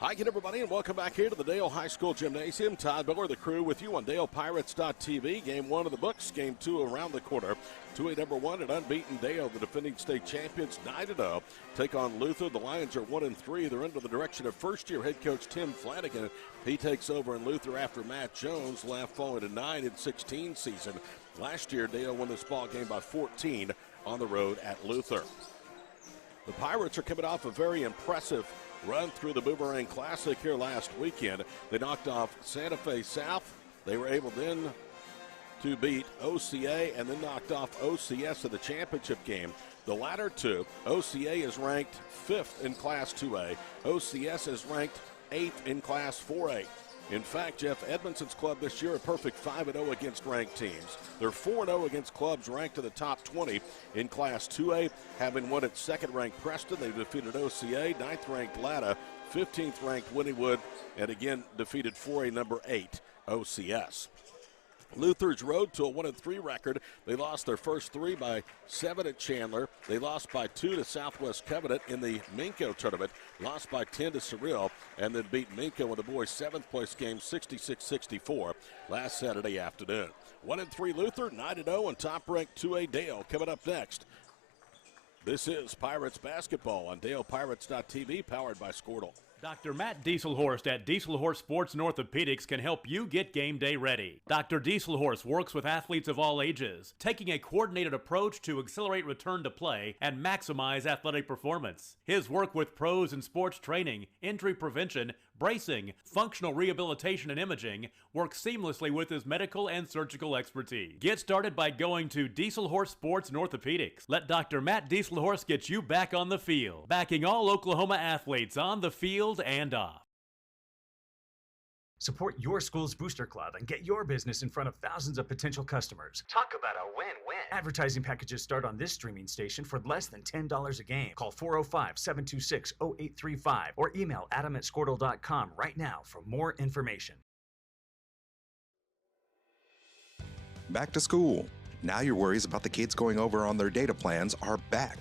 Hi again, everybody, and welcome back here to the Dale High School Gymnasium. Todd Miller, the crew, with you on DalePirates.tv. Game 1 of the books, Game 2 around the corner. 2A number 1 and unbeaten Dale, the defending state champions, 9-0, take on Luther. The Lions are 1-3. They're under the direction of first-year head coach Tim Flanagan. He takes over in Luther after Matt Jones left following a 9-16 season. Last year, Dale won this ball game by 14 on the road at Luther. The Pirates are coming off a very impressive run through the Boomerang Classic here last weekend. They knocked off Santa Fe South. They were able then to beat OCA and then knocked off OCS in the championship game. The latter two, OCA is ranked 5th in Class 2A. OCS is ranked 8th in Class 4A. In fact, Jeff Edmondson's club this year a perfect 5-0 against ranked teams. They're 4-0 against clubs ranked in the top 20 in Class 2A, having won at second-ranked Preston. They've defeated OCA, 9th-ranked Latta, 15th-ranked Wynnewood, and again defeated 4A number 8, OCS. Luther's rode to a 1-3 record. They lost their first 3 by 7 at Chandler. They lost by 2 to Southwest Covenant in the Minco tournament. Lost by 10 to Surreal, and then beat Minco in the boys' 7th place game 66-64 last Saturday afternoon. 1-3 Luther, 9-0, and top-ranked 2A Dale coming up next. This is Pirates basketball on DalePirates.tv, powered by Squirtle. Dr. Matt Dieselhorst at Dieselhorst Sports and Orthopedics can help you get game day ready. Dr. Dieselhorst works with athletes of all ages, taking a coordinated approach to accelerate return to play and maximize athletic performance. His work with pros in sports training, injury prevention, bracing, functional rehabilitation, and imaging works seamlessly with his medical and surgical expertise. Get started by going to Dieselhorst Sports and Orthopedics. Let Dr. Matt Dieselhorst get you back on the field, backing all Oklahoma athletes on the field and off. Support your school's booster club and get your business in front of thousands of potential customers. Talk about a win-win. Advertising packages start on this streaming station for less than $10 a game. Call 405-726-0835 or email adam@squirtle.com right now for more information. Back to school. Now your worries about the kids going over on their data plans are back.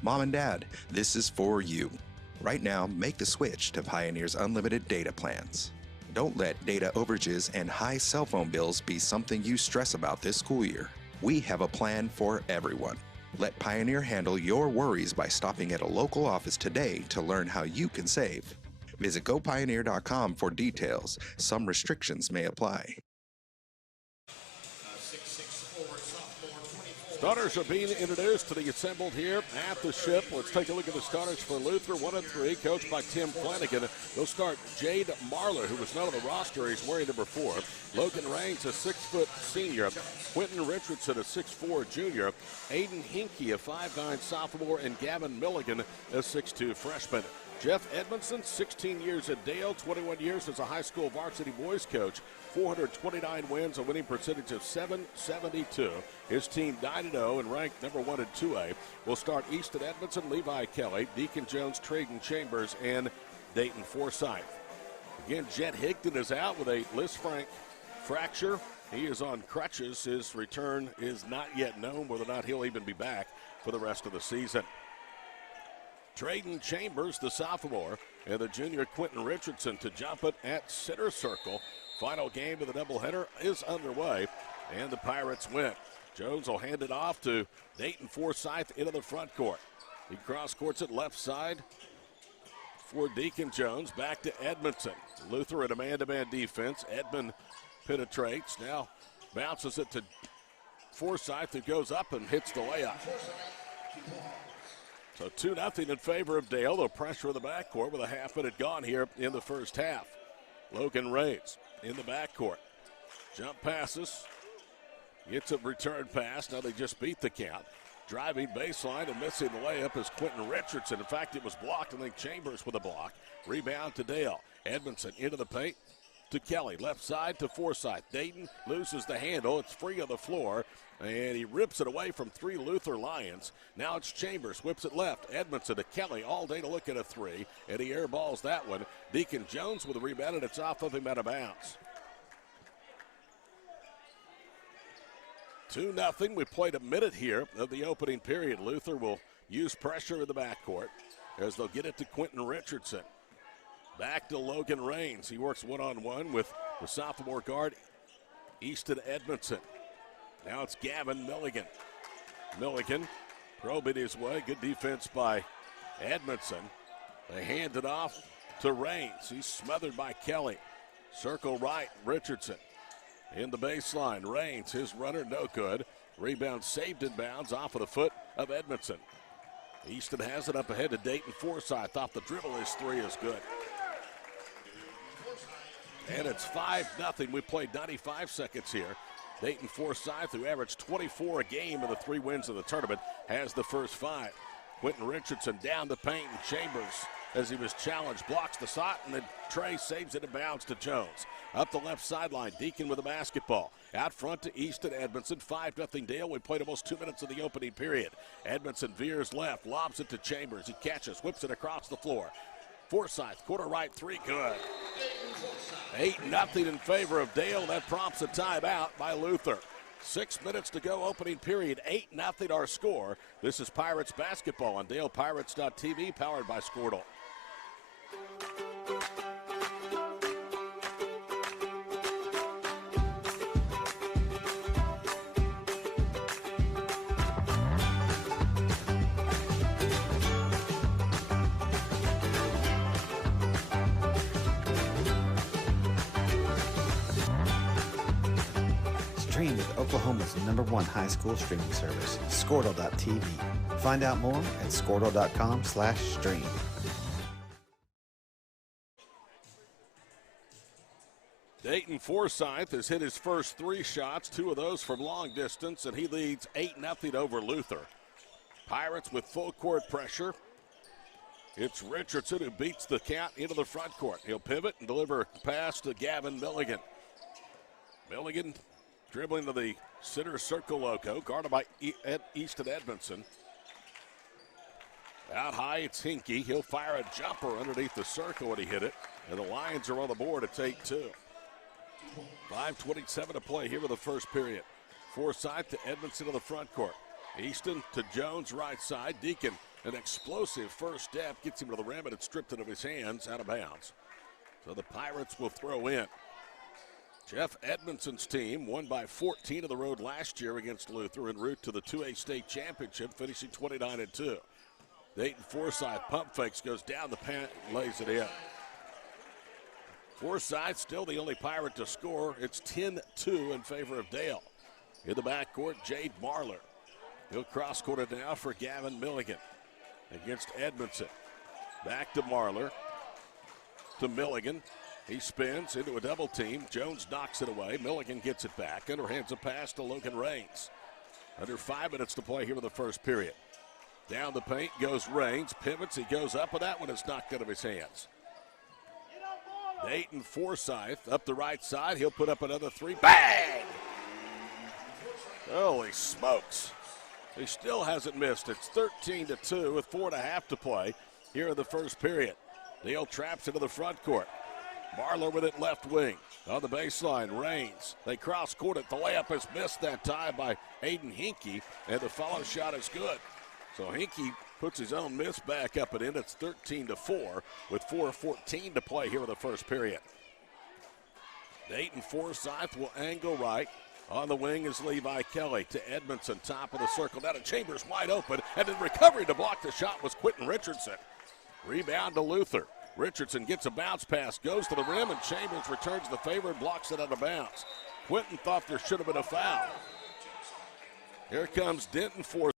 Mom and Dad, this is for you. Right now, make the switch to Pioneer's unlimited data plans. Don't let data overages and high cell phone bills be something you stress about this school year. We have a plan for everyone. Let Pioneer handle your worries by stopping at a local office today to learn how you can save. Visit gopioneer.com for details. Some restrictions may apply. Starters are being introduced to the assembled here at the ship. Let's take a look at the starters for Luther, 1-3, coached by Tim Flanagan. They'll start Jade Marler, who was not on the roster. He's wearing number 4. Logan Raines, a 6-foot senior. Quentin Richardson, a 6'4 junior. Aiden Hinkie, a 5'9 sophomore. And Gavin Milligan, a 6'2 freshman. Jeff Edmondson, 16 years at Dale, 21 years as a high school varsity boys coach. 429 wins, a winning percentage of .772. His team 9-0 and ranked number 1 in 2A. Will start Easton Edmondson, Levi Kelly, Deacon Jones, Traden Chambers, and Dayton Forsyth. Again, Jet Higdon is out with a Lisfranc fracture. He is on crutches. His return is not yet known whether or not he'll even be back for the rest of the season. Traden Chambers, the sophomore, and the junior Quentin Richardson to jump it at center circle. Final game of the doubleheader is underway, and the Pirates win. Jones will hand it off to Dayton Forsyth into the front court. He cross-courts it left side for Deacon Jones. Back to Edmondson. Luther in a man-to-man defense. Edmond penetrates. Now bounces it to Forsyth, who goes up and hits the layup. So 2-0 in favor of Dale. They'll pressure the backcourt with a half-minute gone here in the first half. Logan Raines in the backcourt. Jump passes. Gets a return pass. Now they just beat the count. Driving baseline and missing the layup is Quentin Richardson. In fact, it was blocked. I think Chambers with a block. Rebound to Dale. Edmondson into the paint to Kelly. Left side to Forsyth. Dayton loses the handle. It's free on the floor. And he rips it away from 3 Luther Lions. Now it's Chambers, whips it left. Edmondson to Kelly, all day to look at a 3. And he airballs that one. Deacon Jones with a rebound, and it's off of him out of bounds. 2-0. We played a minute here of the opening period. Luther will use pressure in the backcourt as they'll get it to Quentin Richardson. Back to Logan Rains. He works one-on-one with the sophomore guard, Easton Edmondson. Now it's Gavin Milligan. Milligan probing his way. Good defense by Edmondson. They hand it off to Rains. He's smothered by Kelly. Circle right, Richardson. In the baseline, Rains, his runner, no good. Rebound saved in bounds off of the foot of Edmondson. Easton has it up ahead to Dayton Forsyth. Off the dribble, his three is good. And it's 5-0. We played 95 seconds here. Dayton Forsyth, who averaged 24 a game in the 3 wins of the tournament, has the first 5. Quentin Richardson down the paint, and Chambers, as he was challenged, blocks the shot, and then Trey saves it in bounds to Jones. Up the left sideline, Deacon with the basketball. Out front to Easton Edmondson, 5-0 Dale. We played almost 2 minutes of the opening period. Edmondson veers left, lobs it to Chambers. He catches, whips it across the floor. Forsyth, quarter right, 3, good. 8-0 in favor of Dale. That prompts a timeout by Luther. 6 minutes to go, opening period. 8-0 our score. This is Pirates basketball on DalePirates.tv, powered by Squirtle. Stream with Oklahoma's #1 high school streaming service, Squirtle.tv. Find out more at Squirtle.com/stream. Dayton Forsyth has hit his first 3 shots, 2 of those from long distance, and he leads 8-0 over Luther. Pirates with full court pressure. It's Richardson who beats the count into the front court. He'll pivot and deliver a pass to Gavin Milligan. Milligan dribbling to the center circle loco, guarded by Easton Edmondson. Out high, it's Hinkie. He'll fire a jumper underneath the circle when he hit it, and the Lions are on the board to take 2. 5:27 to play here in the first period. Forsyth to Edmondson to the front court. Easton to Jones, right side. Deacon, an explosive first step, gets him to the rim, and it's stripped out of his hands, out of bounds. So the Pirates will throw in. Jeff Edmondson's team won by 14 on the road last year against Luther en route to the 2A state championship, finishing 29-2. Dayton Forsyth pump fakes, goes down the pant, lays it in. Forsyth still the only Pirate to score. It's 10-2 in favor of Dale. In the backcourt, Jade Marler. He'll cross court it now for Gavin Milligan against Edmondson. Back to Marler. To Milligan. He spins into a double team. Jones knocks it away. Milligan gets it back. Underhands a pass to Logan Rains. Under 5 minutes to play here in the first period. Down the paint goes Rains. Pivots. He goes up, and that one is knocked out of his hands. Dayton Forsyth up the right side. He'll put up another 3. Bang! Holy smokes. He still hasn't missed. It's 13-2 with 4.5 to play here in the first period. Dale traps into the front court. Marler with it left wing. On the baseline, Rains. They cross court it. The layup is missed that time by Aiden Hinkie, and the follow shot is good. So Hinkie puts his own miss back up and in. It's 13-4 with 4:14 to play here in the first period. Dayton Forsyth will angle right. On the wing is Levi Kelly to Edmondson, top of the circle. Down to Chambers, wide open, and then recovery to block the shot was Quentin Richardson. Rebound to Luther. Richardson gets a bounce pass, goes to the rim, and Chambers returns the favor and blocks it out of bounds. Quentin thought there should have been a foul. Here comes Denton Forsyth.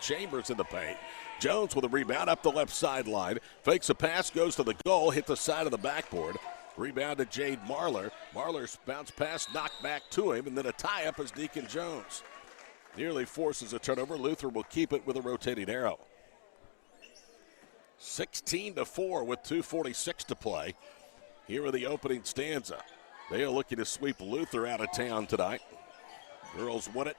Chambers in the paint. Jones with a rebound up the left sideline. Fakes a pass, goes to the goal, hit the side of the backboard. Rebound to Jade Marler. Marler's bounce pass knocked back to him, and then a tie-up as Deacon Jones nearly forces a turnover. Luther will keep it with a rotating arrow. 16-4 with 2:46 to play. Here in the opening stanza. They are looking to sweep Luther out of town tonight. Girls won it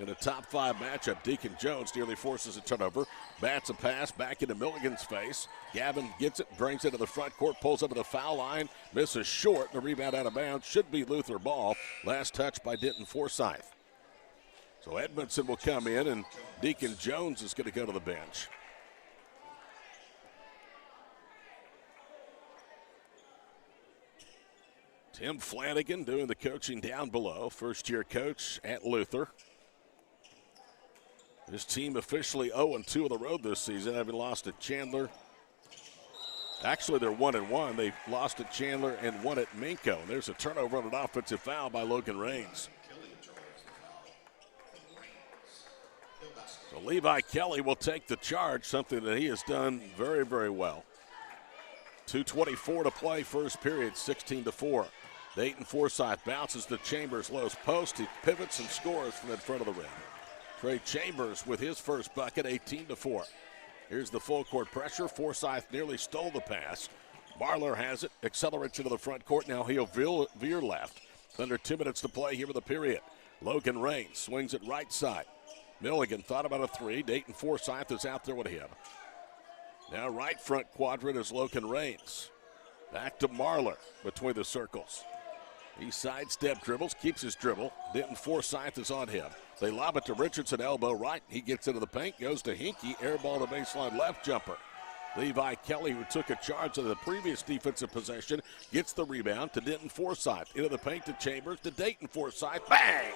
in a top 5 matchup. Deacon Jones nearly forces a turnover. Bats a pass back into Milligan's face. Gavin gets it, brings it to the front court, pulls up to the foul line, misses short, and the rebound out of bounds. Should be Luther ball. Last touch by Denton Forsyth. So Edmondson will come in, and Deacon Jones is going to go to the bench. Tim Flanagan doing the coaching down below. First-year coach at Luther. This team officially 0-2 on the road this season, having lost at Chandler. Actually, they're 1-1. They lost at Chandler and won at Minko. And there's a turnover on an offensive foul by Logan Raines. So Levi Kelly will take the charge, something that he has done very, very well. 2:24 to play, first period, 16-4. Dayton Forsyth bounces to Chambers, Lowe's post. He pivots and scores from in front of the rim. Trey Chambers with his first bucket, 18-4. Here's the full court pressure. Forsyth nearly stole the pass. Marler has it, accelerates into the front court. Now he'll veer left. Under 2 minutes to play here in the period. Logan Raines swings it right side. Milligan thought about a three. Dayton Forsyth is out there with him. Now right front quadrant is Logan Raines. Back to Marler between the circles. He sidestep dribbles, keeps his dribble. Denton Forsyth is on him. They lob it to Richardson, elbow right. He gets into the paint, goes to Hinkie, air ball to baseline left jumper. Levi Kelly, who took a charge of the previous defensive possession, gets the rebound to Denton Forsyth. Into the paint to Chambers, to Dayton Forsyth. Bang!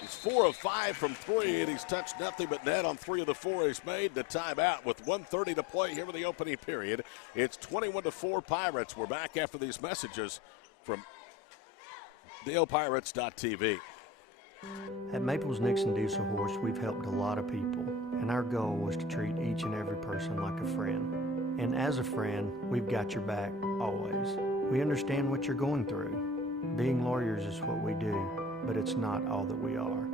He's 4 of 5 from 3, and he's touched nothing but net on 3 of the 4 he's made. The timeout with 1:30 to play here in the opening period. It's 21-4 Pirates. We're back after these messages from DalePirates.tv. At Maples Nixon Diesel Horse, we've helped a lot of people, and our goal was to treat each and every person like a friend. And as a friend, we've got your back, always. We understand what you're going through. Being lawyers is what we do, but it's not all that we are.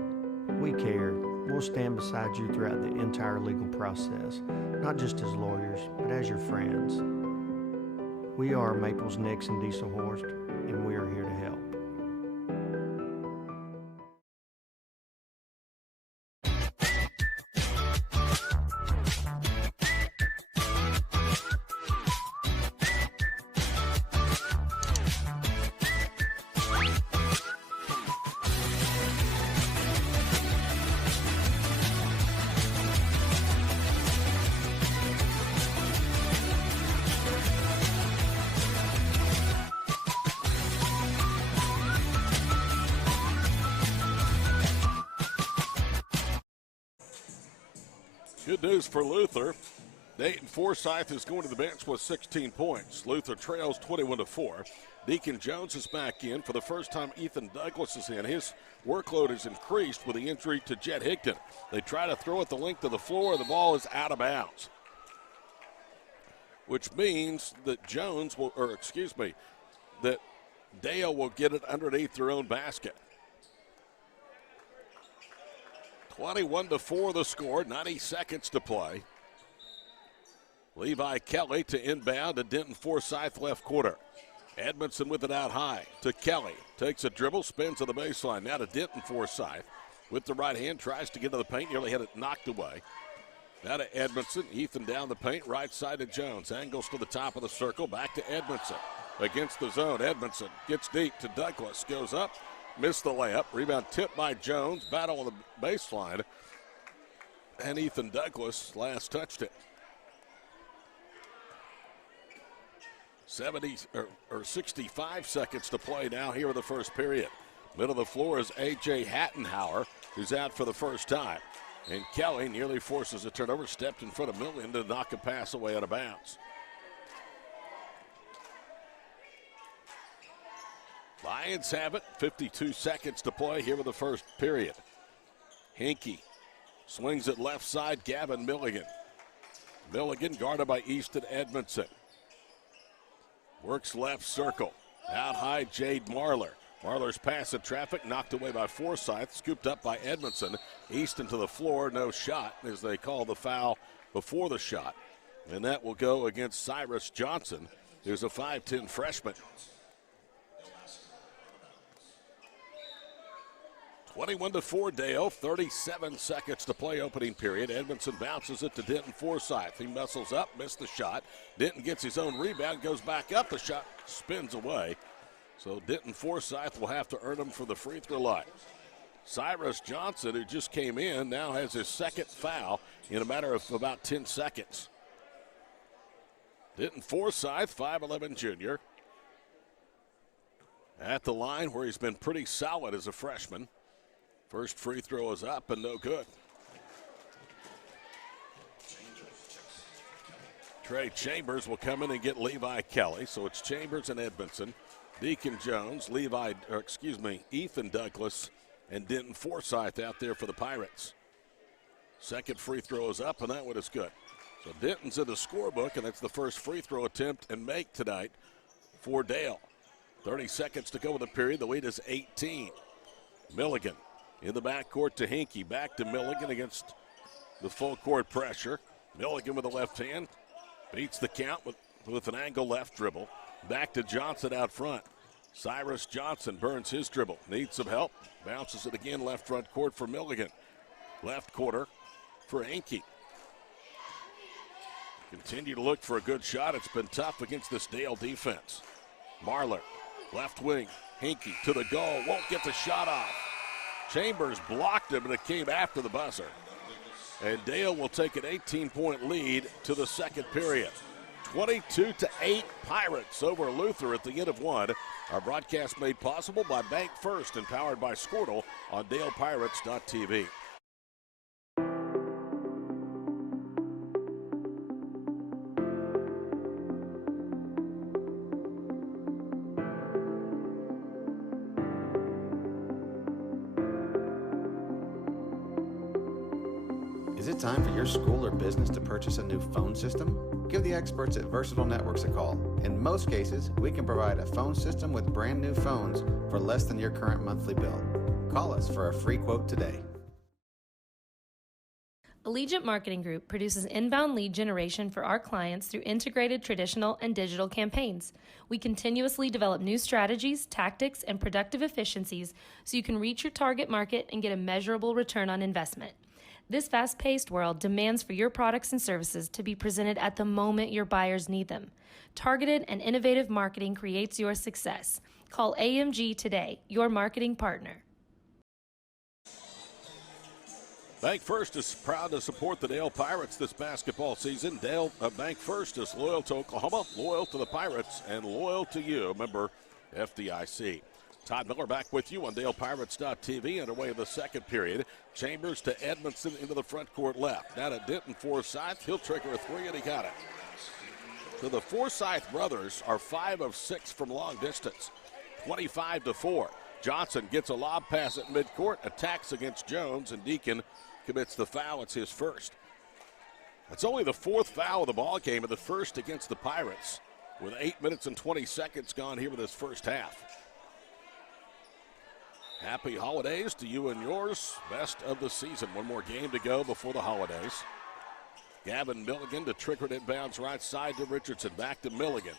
We care. We'll stand beside you throughout the entire legal process, not just as lawyers, but as your friends. We are Maples Nixon Diesel Horse, and we are here to help. Good news for Luther. Dayton Forsyth is going to the bench with 16 points. Luther trails 21-4. Deacon Jones is back in. For the first time, Ethan Douglas is in. His workload is increased with the injury to Jet Higdon. They try to throw it the length of the floor. The ball is out of bounds, which means that that Dale will get it underneath their own basket. 21-4 the score, 90 seconds to play. Levi Kelly to inbound to Denton Forsyth left quarter. Edmondson with it out high to Kelly. Takes a dribble, spins to the baseline. Now to Denton Forsyth. With the right hand, tries to get to the paint. Nearly had it knocked away. Now to Edmondson. Ethan down the paint. Right side to Jones. Angles to the top of the circle. Back to Edmondson. Against the zone. Edmondson gets deep to Douglas. Goes up. Missed the layup. Rebound tipped by Jones. Battle on the baseline. And Ethan Douglas last touched it. 65 seconds to play now here in the first period. Middle of the floor is A.J. Hattenhauer, who's out for the first time. And Kelly nearly forces a turnover. Stepped in front of Milligan to knock a pass away out of bounds. Lions have it. 52 seconds to play here in the first period. Hinkie swings it left side, Gavin Milligan. Milligan guarded by Easton Edmondson. Works left circle. Out high, Jade Marlar. Marlar's pass in traffic, knocked away by Forsyth, scooped up by Edmondson. Easton to the floor, no shot, as they call the foul before the shot. And that will go against Cyrus Johnson, who's a 5'10 freshman. 21-4 Dale, 37 seconds to play opening period. Edmondson bounces it to Denton Forsyth. He muscles up, missed the shot. Denton gets his own rebound, goes back up. The shot spins away. So Denton Forsyth will have to earn him for the free throw line. Cyrus Johnson, who just came in, now has his second foul in a matter of about 10 seconds. Denton Forsyth, 5'11 junior. At the line where he's been pretty solid as a freshman. First free throw is up and no good. Trey Chambers will come in and get Levi Kelly. So it's Chambers and Edmondson, Deacon Jones, Ethan Douglas, and Denton Forsyth out there for the Pirates. Second free throw is up and that one is good. So Denton's in the scorebook, and that's the first free throw attempt and make tonight for Dale. 30 seconds to go in the period. The lead is 18. Milligan in the backcourt to Hinkie. Back to Milligan against the full court pressure. Milligan with the left hand. Beats the count with an angle left dribble. Back to Johnson out front. Cyrus Johnson burns his dribble. Needs some help. Bounces it again left front court for Milligan. Left quarter for Hinkie. Continue to look for a good shot. It's been tough against this Dale defense. Marlar, left wing. Hinkie to the goal. Won't get the shot off. Chambers blocked him, and it came after the buzzer. And Dale will take an 18-point lead to the second period. 22-8 Pirates over Luther at the end of one. Our broadcast made possible by Bank First and powered by Squirtle on DalePirates.tv. Is it time for your school or business to purchase a new phone system? Give the experts at Versatile Networks a call. In most cases, we can provide a phone system with brand new phones for less than your current monthly bill. Call us for a free quote today. Allegiant Marketing Group produces inbound lead generation for our clients through integrated traditional and digital campaigns. We continuously develop new strategies, tactics, and productive efficiencies so you can reach your target market and get a measurable return on investment. This fast-paced world demands for your products and services to be presented at the moment your buyers need them. Targeted and innovative marketing creates your success. Call AMG today, your marketing partner. Bank First is proud to support the Dale Pirates this basketball season. Bank First is loyal to Oklahoma, loyal to the Pirates, and loyal to you. Member FDIC. Todd Miller back with you on DalePirates.tv. Underway in the second period. Chambers to Edmondson into the front court left. Now to Denton Forsyth. He'll trigger a three, and he got it. So the Forsyth brothers are 5 of 6 from long distance. 25-4. Johnson gets a lob pass at midcourt, attacks against Jones, and Deacon commits the foul. It's his first. That's only the fourth foul of the ball game, and the first against the Pirates, with 8 minutes and 20 seconds gone here in this first half. Happy holidays to you and yours. Best of the season. One more game to go before the holidays. Gavin Milligan to trigger it inbounds right side to Richardson. Back to Milligan.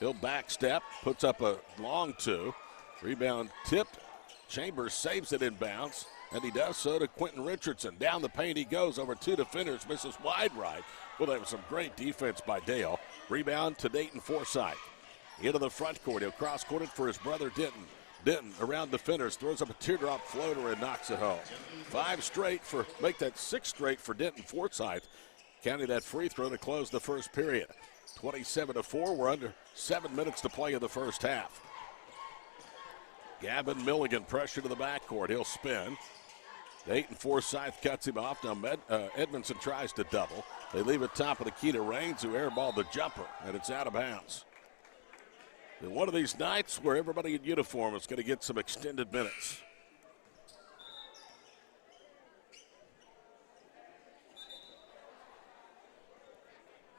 He'll back step, puts up a long two. Rebound tipped. Chambers saves it inbounds, and he does so to Quentin Richardson. Down the paint he goes over 2 defenders, misses wide right. Well, that was some great defense by Dale. Rebound to Dayton Forsyth. Into the front court. He'll cross-court it for his brother Denton. Denton around defenders, throws up a teardrop floater and knocks it home. 5 straight make that 6 straight for Denton Forsyth. Counting that free throw to close the first period. 27-4, we're under 7 minutes to play in the first half. Gavin Milligan, pressure to the backcourt, he'll spin. Dayton Forsyth cuts him off. Now Edmondson tries to double. They leave it top of the key to Raines, who airballed the jumper, and it's out of bounds. And one of these nights where everybody in uniform is going to get some extended minutes.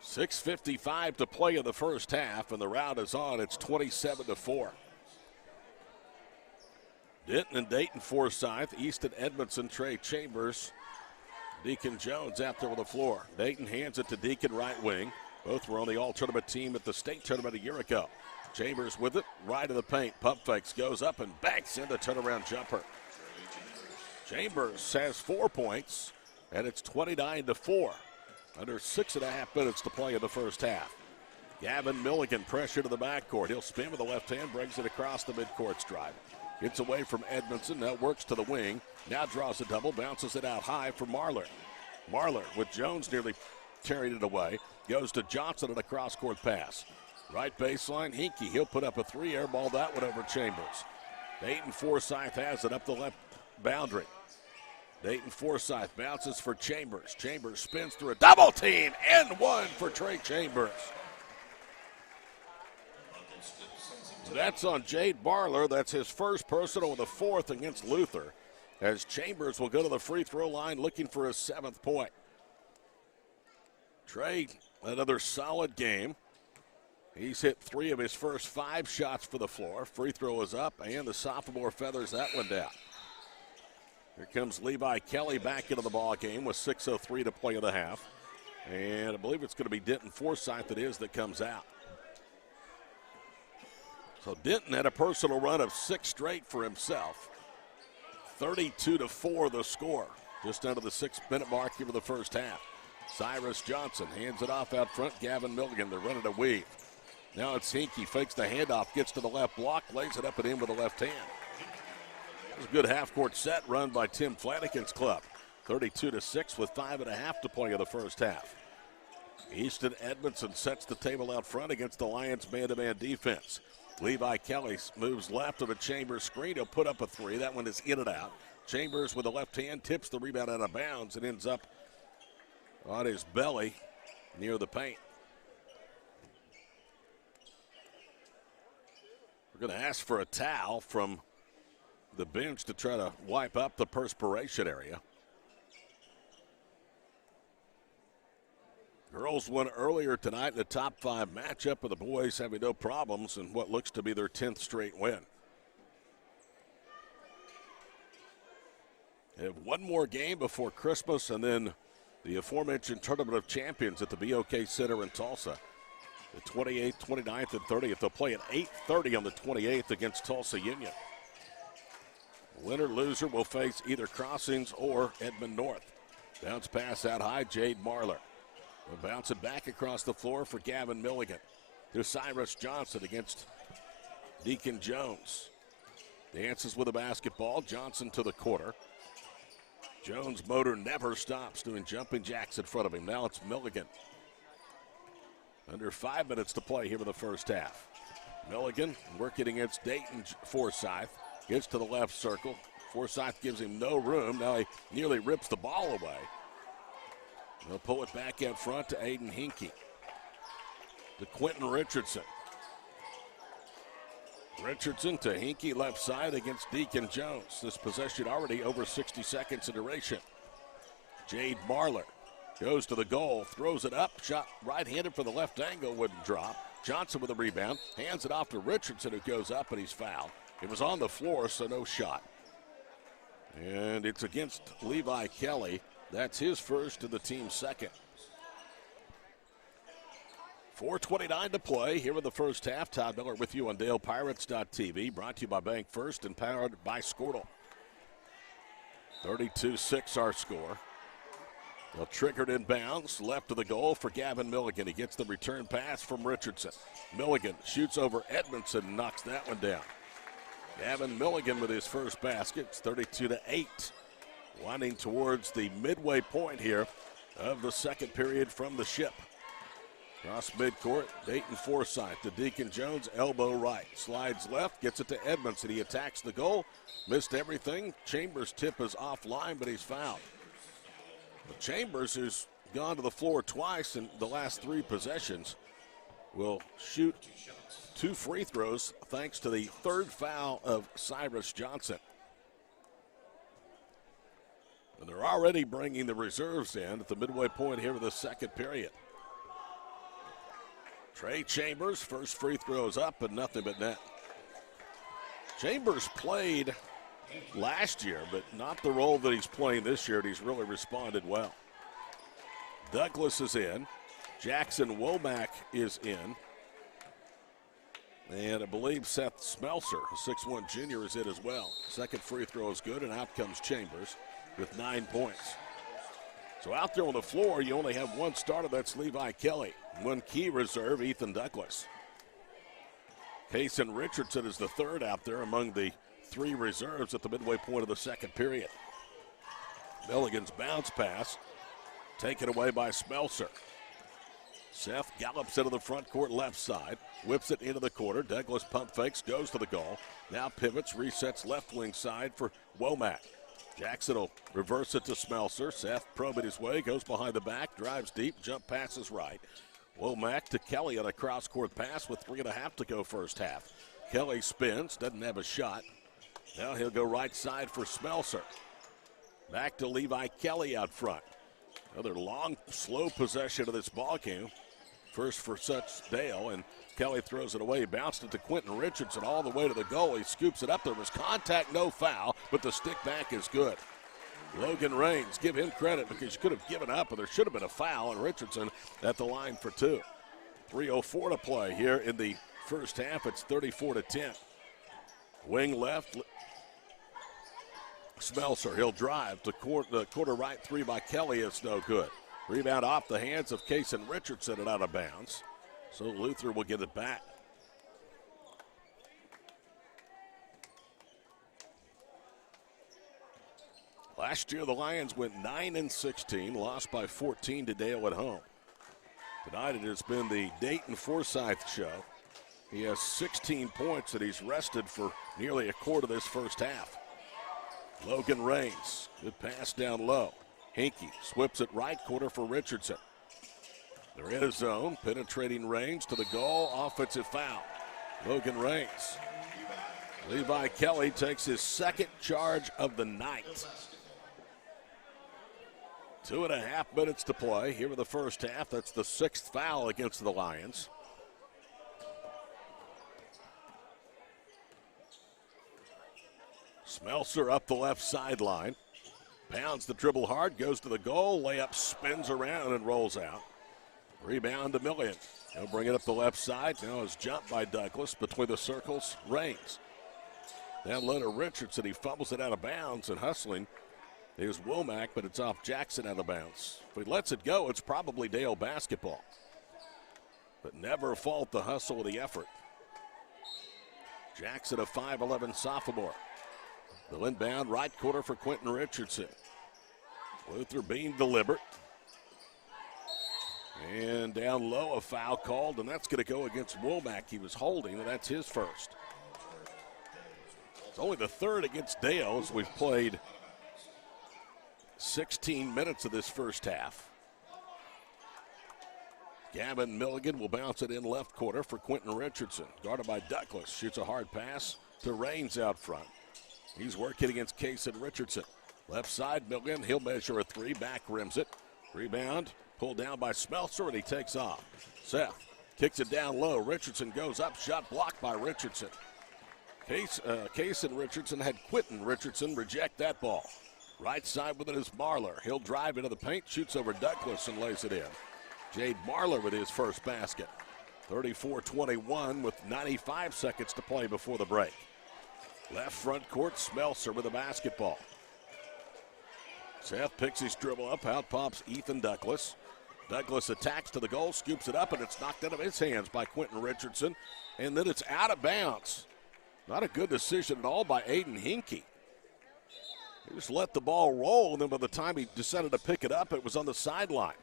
6:55 to play in the first half, and the round is on. It's 27-4. Denton and Dayton Forsyth, Easton Edmondson, Trey Chambers, Deacon Jones out there on the floor. Dayton hands it to Deacon, right wing. Both were on the all-tournament team at the state tournament a year ago. Chambers with it, right of the paint. Pump fakes, goes up and banks in the turnaround jumper. Chambers has 4 points, and it's 29-4. Under 6.5 minutes to play in the first half. Gavin Milligan, pressure to the backcourt. He'll spin with the left hand, brings it across the midcourt stripe. Gets away from Edmondson, now works to the wing. Now draws a double, bounces it out high for Marlar. Marlar with Jones nearly carried it away. Goes to Johnson and a cross-court pass. Right baseline, Hinkie. He'll put up a 3, airball that one over Chambers. Dayton Forsyth has it up the left boundary. Dayton Forsyth bounces for Chambers. Chambers spins through a double team and one for Trey Chambers. That's on Jade Barler. That's his first personal and the 4th against Luther, as Chambers will go to the free throw line looking for his 7th point. Trey, another solid game. He's hit 3 of his first 5 shots for the floor. Free throw is up, and the sophomore feathers that one down. Here comes Levi Kelly back into the ball game with 6:03 to play in the half. And I believe it's going to be Denton Forsyth that comes out. So Denton had a personal run of 6 straight for himself. 32-4 the score. Just under the 6-minute mark here for the first half. Cyrus Johnson hands it off out front. Gavin Milligan, they're running a weave. Now it's Hinkie, fakes the handoff, gets to the left block, lays it up and in with the left hand. It was a good half-court set run by Tim Flanagan's club. 32-6 with 5.5 to play in the first half. Easton Edmondson sets the table out front against the Lions' man-to-man defense. Levi Kelly moves left of a Chambers screen. He'll put up a 3. That one is in and out. Chambers with the left hand tips the rebound out of bounds and ends up on his belly near the paint. We're going to ask for a towel from the bench to try to wipe up the perspiration area. Girls won earlier tonight in the top 5 matchup, and the boys having no problems in what looks to be their 10th straight win. They have one more game before Christmas, and then the aforementioned Tournament of Champions at the BOK Center in Tulsa. The 28th, 29th, and 30th. They'll play at 8:30 on the 28th against Tulsa Union. Winner-loser will face either Crossings or Edmond North. Bounce pass out high, Jade Marlar. We'll bounce it back across the floor for Gavin Milligan. Here's Cyrus Johnson against Deacon Jones. Dances with the basketball. Johnson to the quarter. Jones' motor never stops, doing jumping jacks in front of him. Now it's Milligan. Under 5 minutes to play here in the first half. Milligan working against Dayton Forsyth. Gets to the left circle. Forsyth gives him no room. Now he nearly rips the ball away. They'll pull it back out front to Aiden Hinkie. To Quentin Richardson. Richardson to Hinkie left side against Deacon Jones. This possession already over 60 seconds in duration. Jade Marlar goes to the goal, throws it up, shot right-handed for the left angle, wouldn't drop. Johnson with a rebound, hands it off to Richardson, who goes up and he's fouled. It was on the floor, so no shot. And it's against Levi Kelly. That's his first and the team's second. 4:29 to play here in the first half. Todd Miller with you on DalePirates.tv. Brought to you by Bank First and powered by Squirtle. 32-6 our score. Well, triggered in bounds, left of the goal for Gavin Milligan. He gets the return pass from Richardson. Milligan shoots over Edmondson and knocks that one down. Gavin Milligan with his first basket. It's 32-8. Winding towards the midway point here of the second period from the ship. Cross midcourt, Dayton Forsyth to Deacon Jones, elbow right. Slides left, gets it to Edmondson. He attacks the goal, missed everything. Chambers' tip is offline, but he's fouled. But Chambers, who's gone to the floor twice in the last 3 possessions, will shoot 2 free throws thanks to the 3rd foul of Cyrus Johnson. And they're already bringing the reserves in at the midway point here of the second period. Trey Chambers, first free throws up, but nothing but net. Chambers played last year, but not the role that he's playing this year, and he's really responded well. Douglas is in. Jackson Womack is in. And I believe Seth Smelser, a 6'1 junior, is in as well. Second free throw is good, and out comes Chambers with 9 points. So out there on the floor, you only have one starter, that's Levi Kelly. One key reserve, Ethan Douglas. Kason Richardson is the third out there among the three reserves at the midway point of the second period. Milligan's bounce pass taken away by Smelser. Seth gallops into the front court left side, whips it into the corner. Douglas pump fakes, goes to the goal. Now pivots, resets left wing side for Womack. Jackson will reverse it to Smelser. Seth probing his way, goes behind the back, drives deep, jump passes right. Womack to Kelly on a cross-court pass with 3.5 to go first half. Kelly spins, doesn't have a shot. Now he'll go right side for Smelser. Back to Levi Kelly out front. Another long, slow possession of this ball game. First for Suchdale, and Kelly throws it away. Bounced it to Quentin Richardson all the way to the goal. He scoops it up. There was contact, no foul, but the stick back is good. Logan Raines, give him credit because he could have given up, but there should have been a foul, and Richardson at the line for two. 3:04 to play here in the first half. It's 34-10. Wing left. Smelser, he'll drive to quarter right three by Kelly. It's no good. Rebound off the hands of Kason Richardson and out of bounds. So Luther will get it back. Last year the Lions went 9-16, lost by 14 to Dale at home. Tonight it has been the Dayton Forsyth show. He has 16 points that he's rested for nearly a quarter of this first half. Logan Raines, good pass down low. Hinkie swips it right corner for Richardson. They're in a zone, penetrating Raines to the goal, offensive foul. Logan Raines. Levi Kelly takes his second charge of the night. 2.5 minutes to play here in the first half. That's the sixth foul against the Lions. Smelser up the left sideline. Pounds the dribble hard, goes to the goal. Layup spins around and rolls out. Rebound to Milligan. He'll bring it up the left side. Now it's jumped by Douglas between the circles. Raines. Down low to Richardson. He fumbles it out of bounds and hustling. Here's Womack, but it's off Jackson out of bounds. If he lets it go, it's probably Dale basketball. But never fault the hustle or the effort. Jackson, a 5'11 sophomore. The inbound right corner for Quentin Richardson. Luther being deliberate. And down low, a foul called, and that's going to go against Womack. He was holding, and that's his first. It's only the third against Dale as we've played 16 minutes of this first half. Gavin Milligan will bounce it in left corner for Quentin Richardson. Guarded by Douglas. Shoots a hard pass to Raines out front. He's working against Kason Richardson. Left side, Milligan. He'll measure a three. Back rims it. Rebound. Pulled down by Smelser, and he takes off. Seth kicks it down low. Richardson goes up. Shot blocked by Richardson. Kason Richardson had Quentin Richardson reject that ball. Right side with it is Marlar. He'll drive into the paint, shoots over Douglas, and lays it in. Jade Marlar with his first basket. 34-21 with 95 seconds to play before the break. Left front court, Smelser with the basketball. Seth picks his dribble up. Out pops Ethan Douglas. Douglas attacks to the goal, scoops it up, and it's knocked out of his hands by Quentin Richardson. And then it's out of bounds. Not a good decision at all by Aiden Hinkie. He just let the ball roll, and then by the time he decided to pick it up, it was on the sideline.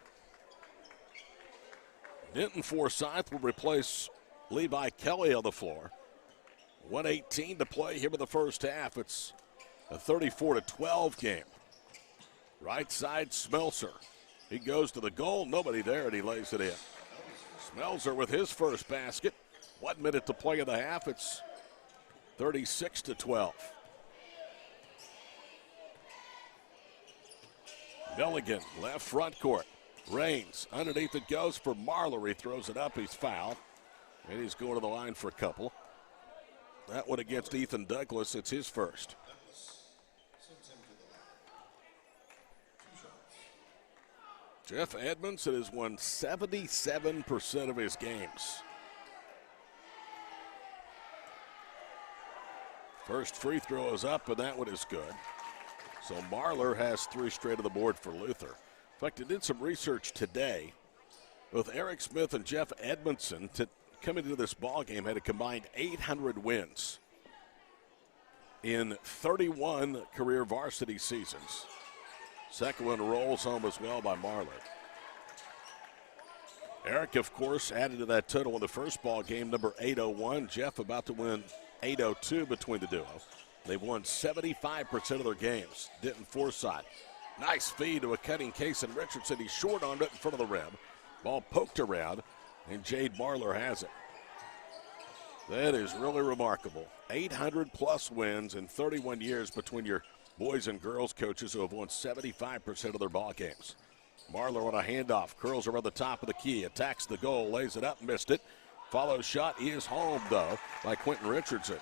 Denton Forsyth will replace Levi Kelly on the floor. 1:18 to play here in the first half. It's a 34-12 game. Right side, Smelser. He goes to the goal. Nobody there, and he lays it in. Smelser with his first basket. 1 minute to play in the half. It's 36-12. Milligan, left front court. Raines, underneath it goes for Marler. He throws it up, he's fouled. And he's going to the line for a couple. That one against Ethan Douglas, it's his first. Jeff Edmondson has won 77% of his games. First free throw is up, and that one is good. So Marler has 3 straight on the board for Luther. In fact, I did some research today. Both Eric Smith and Jeff Edmondson, coming into this ball game, had a combined 800 wins in 31 career varsity seasons. Second one rolls home as well by Marler. Eric, of course, added to that total in the first ball game, number 801. Jeff about to win 802 between the duo. They've won 75% of their games. Denton Forsythe. Nice feed to a cutting Kason Richardson. He short-armed it in front of the rim. Ball poked around, and Jade Marler has it. That is really remarkable. 800-plus wins in 31 years between your boys and girls coaches who have won 75% of their ball games. Marler on a handoff, curls around the top of the key, attacks the goal, lays it up, missed it. Follow shot is home, though, by Quentin Richardson.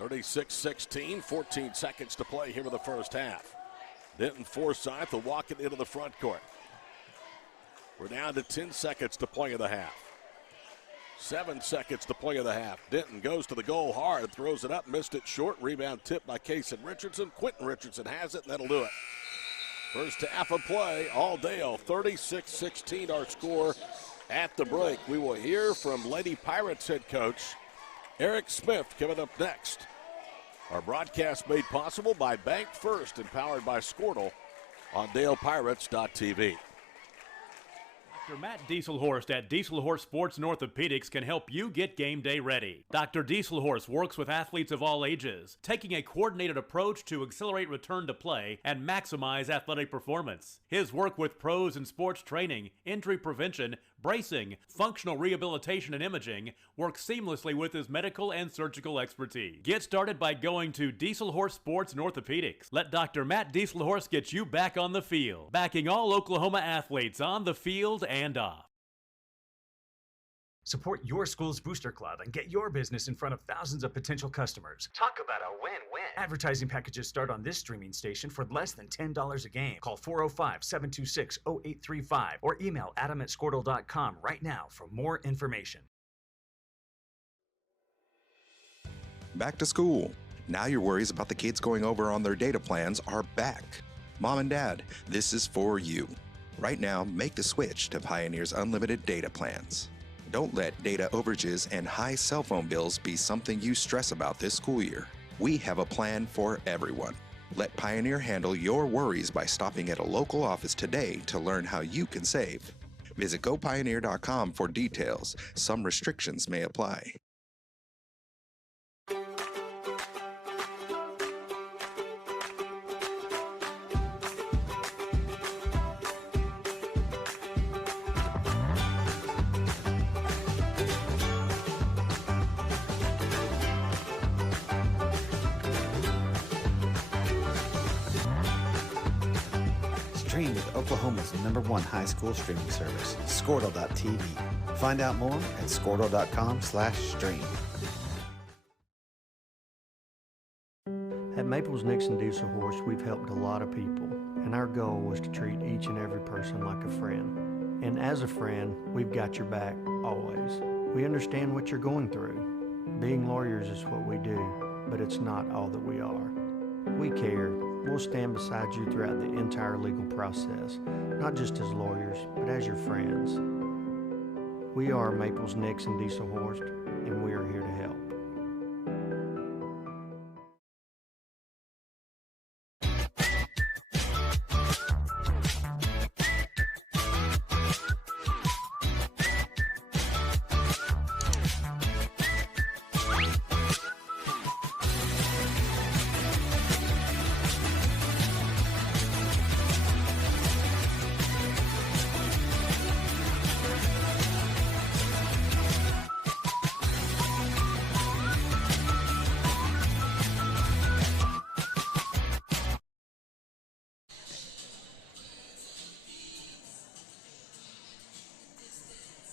36-16, 14 seconds to play here in the first half. Denton Forsythe will walk it into the front court. We're down to 10 seconds to play in the half. 7 seconds to play in the half. Denton goes to the goal hard, throws it up, missed it short. Rebound tipped by Kason Richardson. Quentin Richardson has it, and that'll do it. First half of play, All-Dale, 36-16 our score at the break. We will hear from Lady Pirates head coach Eric Smith coming up next. Our broadcast made possible by Bank First and powered by Squirtle on DalePirates.tv. Dr. Matt Dieselhorst at Dieselhorst Sports and Orthopedics can help you get game day ready. Dr. Dieselhorst works with athletes of all ages, taking a coordinated approach to accelerate return to play and maximize athletic performance. His work with pros in sports training, injury prevention, bracing, functional rehabilitation, and imaging works seamlessly with his medical and surgical expertise. Get started by going to Dieselhorst Sports and Orthopedics. Let Dr. Matt Dieselhorst get you back on the field, backing all Oklahoma athletes on the field and off. Support your school's booster club and get your business in front of thousands of potential customers. Talk about a win-win. Advertising packages start on this streaming station for less than $10 a game. Call 405-726-0835 or email adam@squirtle.com right now for more information. Back to school. Now your worries about the kids going over on their data plans are back. Mom and Dad, this is for you. Right now, make the switch to Pioneer's unlimited data plans. Don't let data overages and high cell phone bills be something you stress about this school year. We have a plan for everyone. Let Pioneer handle your worries by stopping at a local office today to learn how you can save. Visit gopioneer.com for details. Some restrictions may apply. Stream with Oklahoma's #1 high school streaming service, Squirtle.tv. Find out more at Squirtle.com/stream. At Maples Nixon Diesel Horse, we've helped a lot of people, and our goal was to treat each and every person like a friend. And as a friend, we've got your back always. We understand what you're going through. Being lawyers is what we do, but it's not all that we are. We care. We'll stand beside you throughout the entire legal process, not just as lawyers, but as your friends. We are Maples Nixon Diesel Horse, and we are here to help.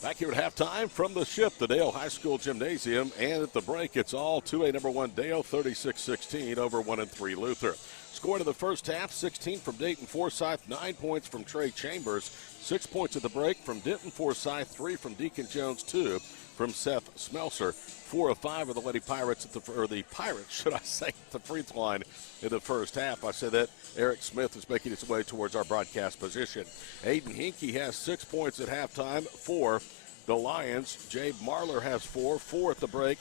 Back here at halftime from the Ship, the Dale High School Gymnasium, and at the break, it's all 2A number 1 Dale, 36-16 over 1-3 Luther. Scoring in the first half, 16 from Dayton Forsyth, 9 points from Trey Chambers, 6 points at the break from Denton Forsyth, 3 from Deacon Jones, 2 from Seth Smelser. 4 of 5 of the Lady Pirates the Pirates, should I say, at the free throw line in the first half. I said that Eric Smith is making his way towards our broadcast position. Aiden Hinkey has 6 points at halftime for the Lions. Jabe Marler has 4 at the break.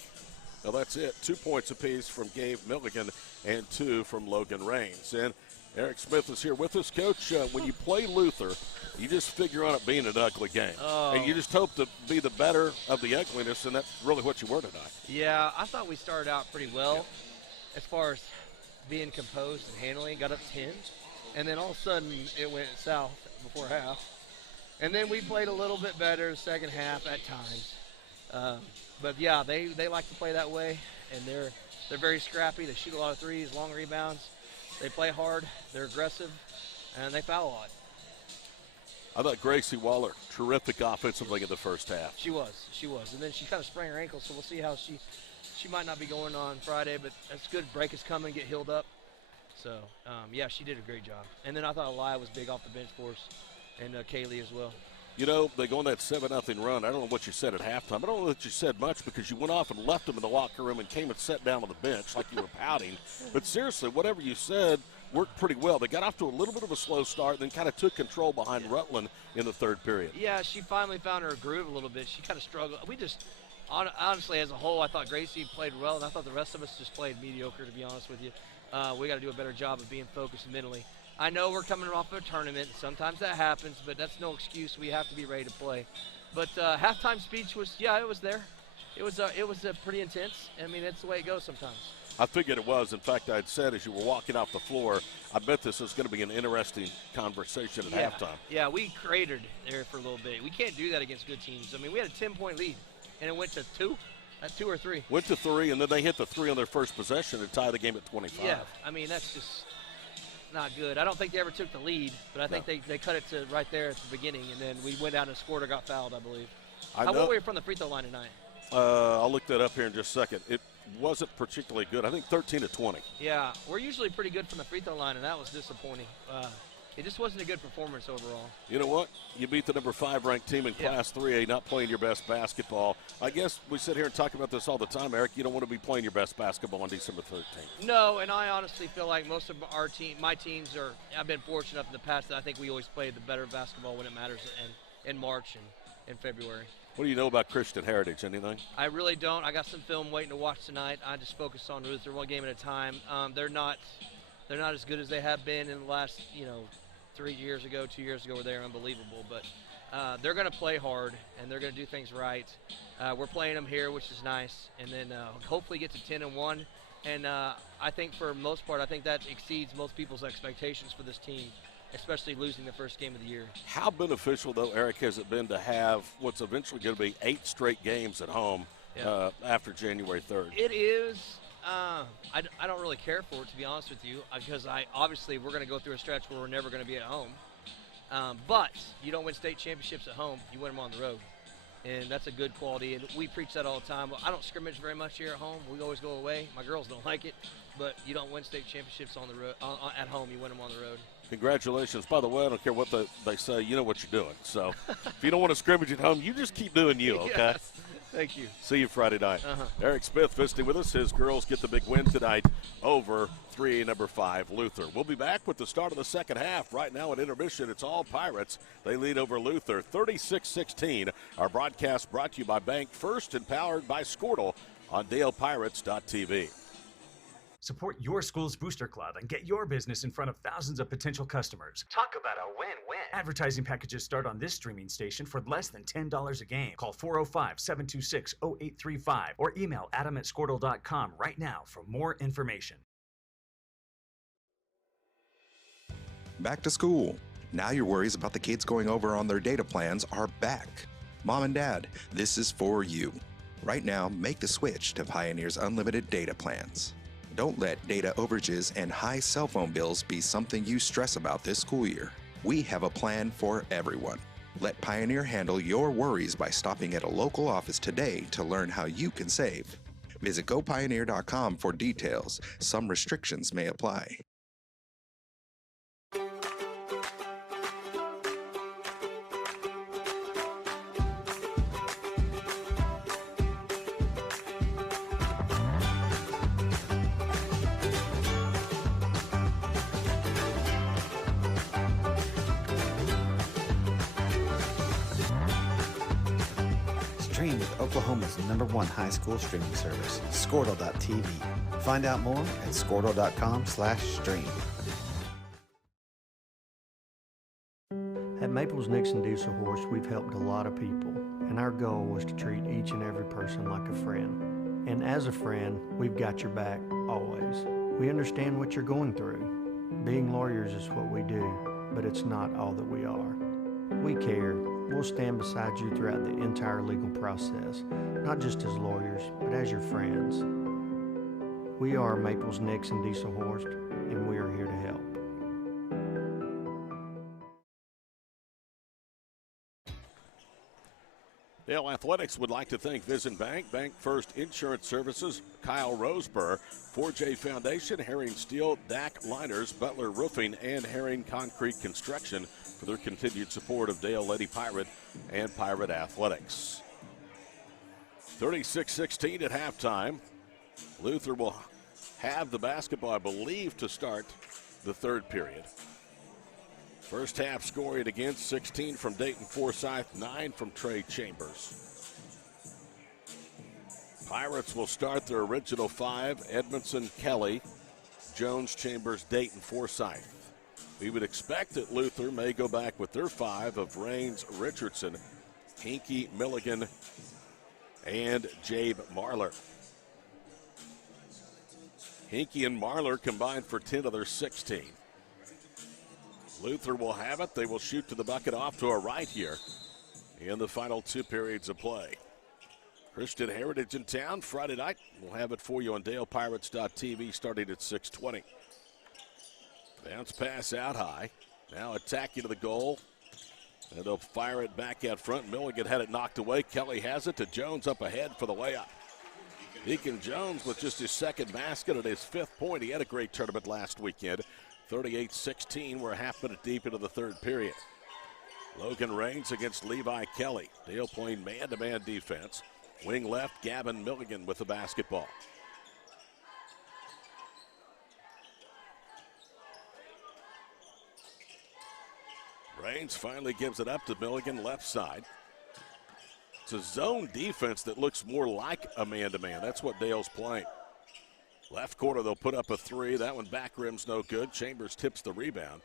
Now that's it. 2 points apiece from Gabe Milligan and 2 from Logan Rains. And Eric Smith is here with us. Coach, when you play Luther, you just figure on it being an ugly game. And you just hope to be the better of the ugliness, and that's really what you were tonight. Yeah, I thought we started out pretty well as far as being composed and handling. Got up 10, and then all of a sudden it went south before half. And then we played a little bit better the second half at times. But, yeah, they like to play that way, and they're very scrappy. They shoot a lot of threes, long rebounds. They play hard, they're aggressive, and they foul a lot. I thought Gracie Waller, terrific offensively in the first half. She was. And then she kind of sprained her ankle, so we'll see how she might not be going on Friday, but that's good. Break is coming, get healed up. So, yeah, she did a great job. And then I thought Elia was big off the bench for us, and Kaylee as well. You know, they go on that 7-0 run. I don't know what you said at halftime. I don't know that you said much because you went off and left them in the locker room and came and sat down on the bench like you were pouting. But seriously, whatever you said worked pretty well. They got off to a little bit of a slow start, then kind of took control behind Rutland in the third period. Yeah, she finally found her groove a little bit. She kind of struggled. We just, honestly, as a whole, I thought Gracie played well, and I thought the rest of us just played mediocre, to be honest with you. We got to do a better job of being focused mentally. I know we're coming off of a tournament. Sometimes that happens, but that's no excuse. We have to be ready to play. But halftime speech was, it was there. It was pretty intense. I mean, it's the way it goes sometimes. I figured it was. In fact, I had said as you were walking off the floor, I bet this is going to be an interesting conversation at halftime. Yeah, we cratered there for a little bit. We can't do that against good teams. I mean, we had a 10-point lead, and it went to 2. At 2 or 3. Went to 3, and then they hit the 3 on their first possession to tie the game at 25. Yeah, I mean, that's just not good. I don't think they ever took the lead, but I think they cut it to right there at the beginning, and then we went down and scored or got fouled, I believe. How were we from the free throw line tonight? I'll look that up here in just a second. It wasn't particularly good. I think 13 to 20. Yeah, we're usually pretty good from the free throw line, and that was disappointing. It just wasn't a good performance overall. You know what? You beat the number 5 ranked team in Class 3A, not playing your best basketball. I guess we sit here and talk about this all the time, Eric. You don't want to be playing your best basketball on December 13th. No, and I honestly feel like most of my teams I've been fortunate enough in the past that I think we always play the better basketball when it matters in March and in February. What do you know about Christian Heritage? Anything? I really don't. I got some film waiting to watch tonight. I just focus on Luther one game at a time. They're not as good as they have been in the last, 2 years ago, where they were unbelievable. But they're going to play hard, and they're going to do things right. We're playing them here, which is nice, and then hopefully get to 10-1. And I think for most part, I think that exceeds most people's expectations for this team, especially losing the first game of the year. How beneficial, though, Eric, has it been to have what's eventually going to be 8 straight games at home after January 3rd? It is. I don't really care for it, to be honest with you, because obviously we're going to go through a stretch where we're never going to be at home. But you don't win state championships at home, you win them on the road. And that's a good quality, and we preach that all the time. I don't scrimmage very much here at home. We always go away. My girls don't like it, but you don't win state championships on the road at home. You win them on the road. Congratulations. By the way, I don't care what they say. You know what you're doing. So if you don't want to scrimmage at home, you just keep doing you, okay? Yes. Thank you. See you Friday night. Eric Smith visiting with us. His girls get the big win tonight over 3A number 5 Luther. We'll be back with the start of the second half. Right now at intermission, it's all Pirates. They lead over Luther 36-16. Our broadcast brought to you by Bank First and powered by Squirtle on DalePirates.tv. Support your school's booster club and get your business in front of thousands of potential customers. Talk about a win-win. Advertising packages start on this streaming station for less than $10 a game. Call 405-726-0835 or email adam@squirtle.com right now for more information. Back to school. Now your worries about the kids going over on their data plans are back. Mom and Dad, this is for you. Right now, make the switch to Pioneer's unlimited data plans. Don't let data overages and high cell phone bills be something you stress about this school year. We have a plan for everyone. Let Pioneer handle your worries by stopping at a local office today to learn how you can save. Visit gopioneer.com for details. Some restrictions may apply. Stream with Oklahoma's #1 high school streaming service, Squirtle.tv. Find out more at squirtle.com/stream. At Maples Nixon Diesel Horse, we've helped a lot of people, and our goal was to treat each and every person like a friend. And as a friend, we've got your back always. We understand what you're going through. Being lawyers is what we do, but it's not all that we are. We care. We'll stand beside you throughout the entire legal process, not just as lawyers, but as your friends. We are Maples Nixon Diesel Horse, and we are here to help. Dale Athletics would like to thank Vision Bank, Bank First Insurance Services, Kyle Roseburg, 4J Foundation, Herring Steel, DAC Liners, Butler Roofing, and Herring Concrete Construction for their continued support of Dale Lady Pirate and Pirate Athletics. 36-16 at halftime. Luther will have the basketball, I believe, to start the third period. First half scoring again, 16 from Dayton Forsyth, 9 from Trey Chambers. Pirates will start their original 5, Edmondson, Kelly, Jones, Chambers, Dayton, Forsyth. We would expect that Luther may go back with their 5 of Raines, Richardson, Hinkie, Milligan, and Jabe Marlar. Hinkie and Marlar combined for 10 of their 16. Luther will have it. They will shoot to the bucket off to a right here in the final 2 periods of play. Christian Heritage in town Friday night. We'll have it for you on DalePirates.tv starting at 6:20. Bounce pass out high. Now attacking to the goal. And they'll fire it back out front. Milligan had it knocked away. Kelly has it to Jones up ahead for the layup. Deacon Jones with just his second basket at his 5th point. He had a great tournament last weekend. 38-16. We're a half minute deep into the third period. Logan Raines against Levi Kelly. Dale playing man-to-man defense. Wing left, Gavin Milligan with the basketball. Raines finally gives it up to Milligan, left side. It's a zone defense that looks more like a man-to-man. That's what Dale's playing. Left corner, they'll put up a 3. That one back rim's no good. Chambers tips the rebound.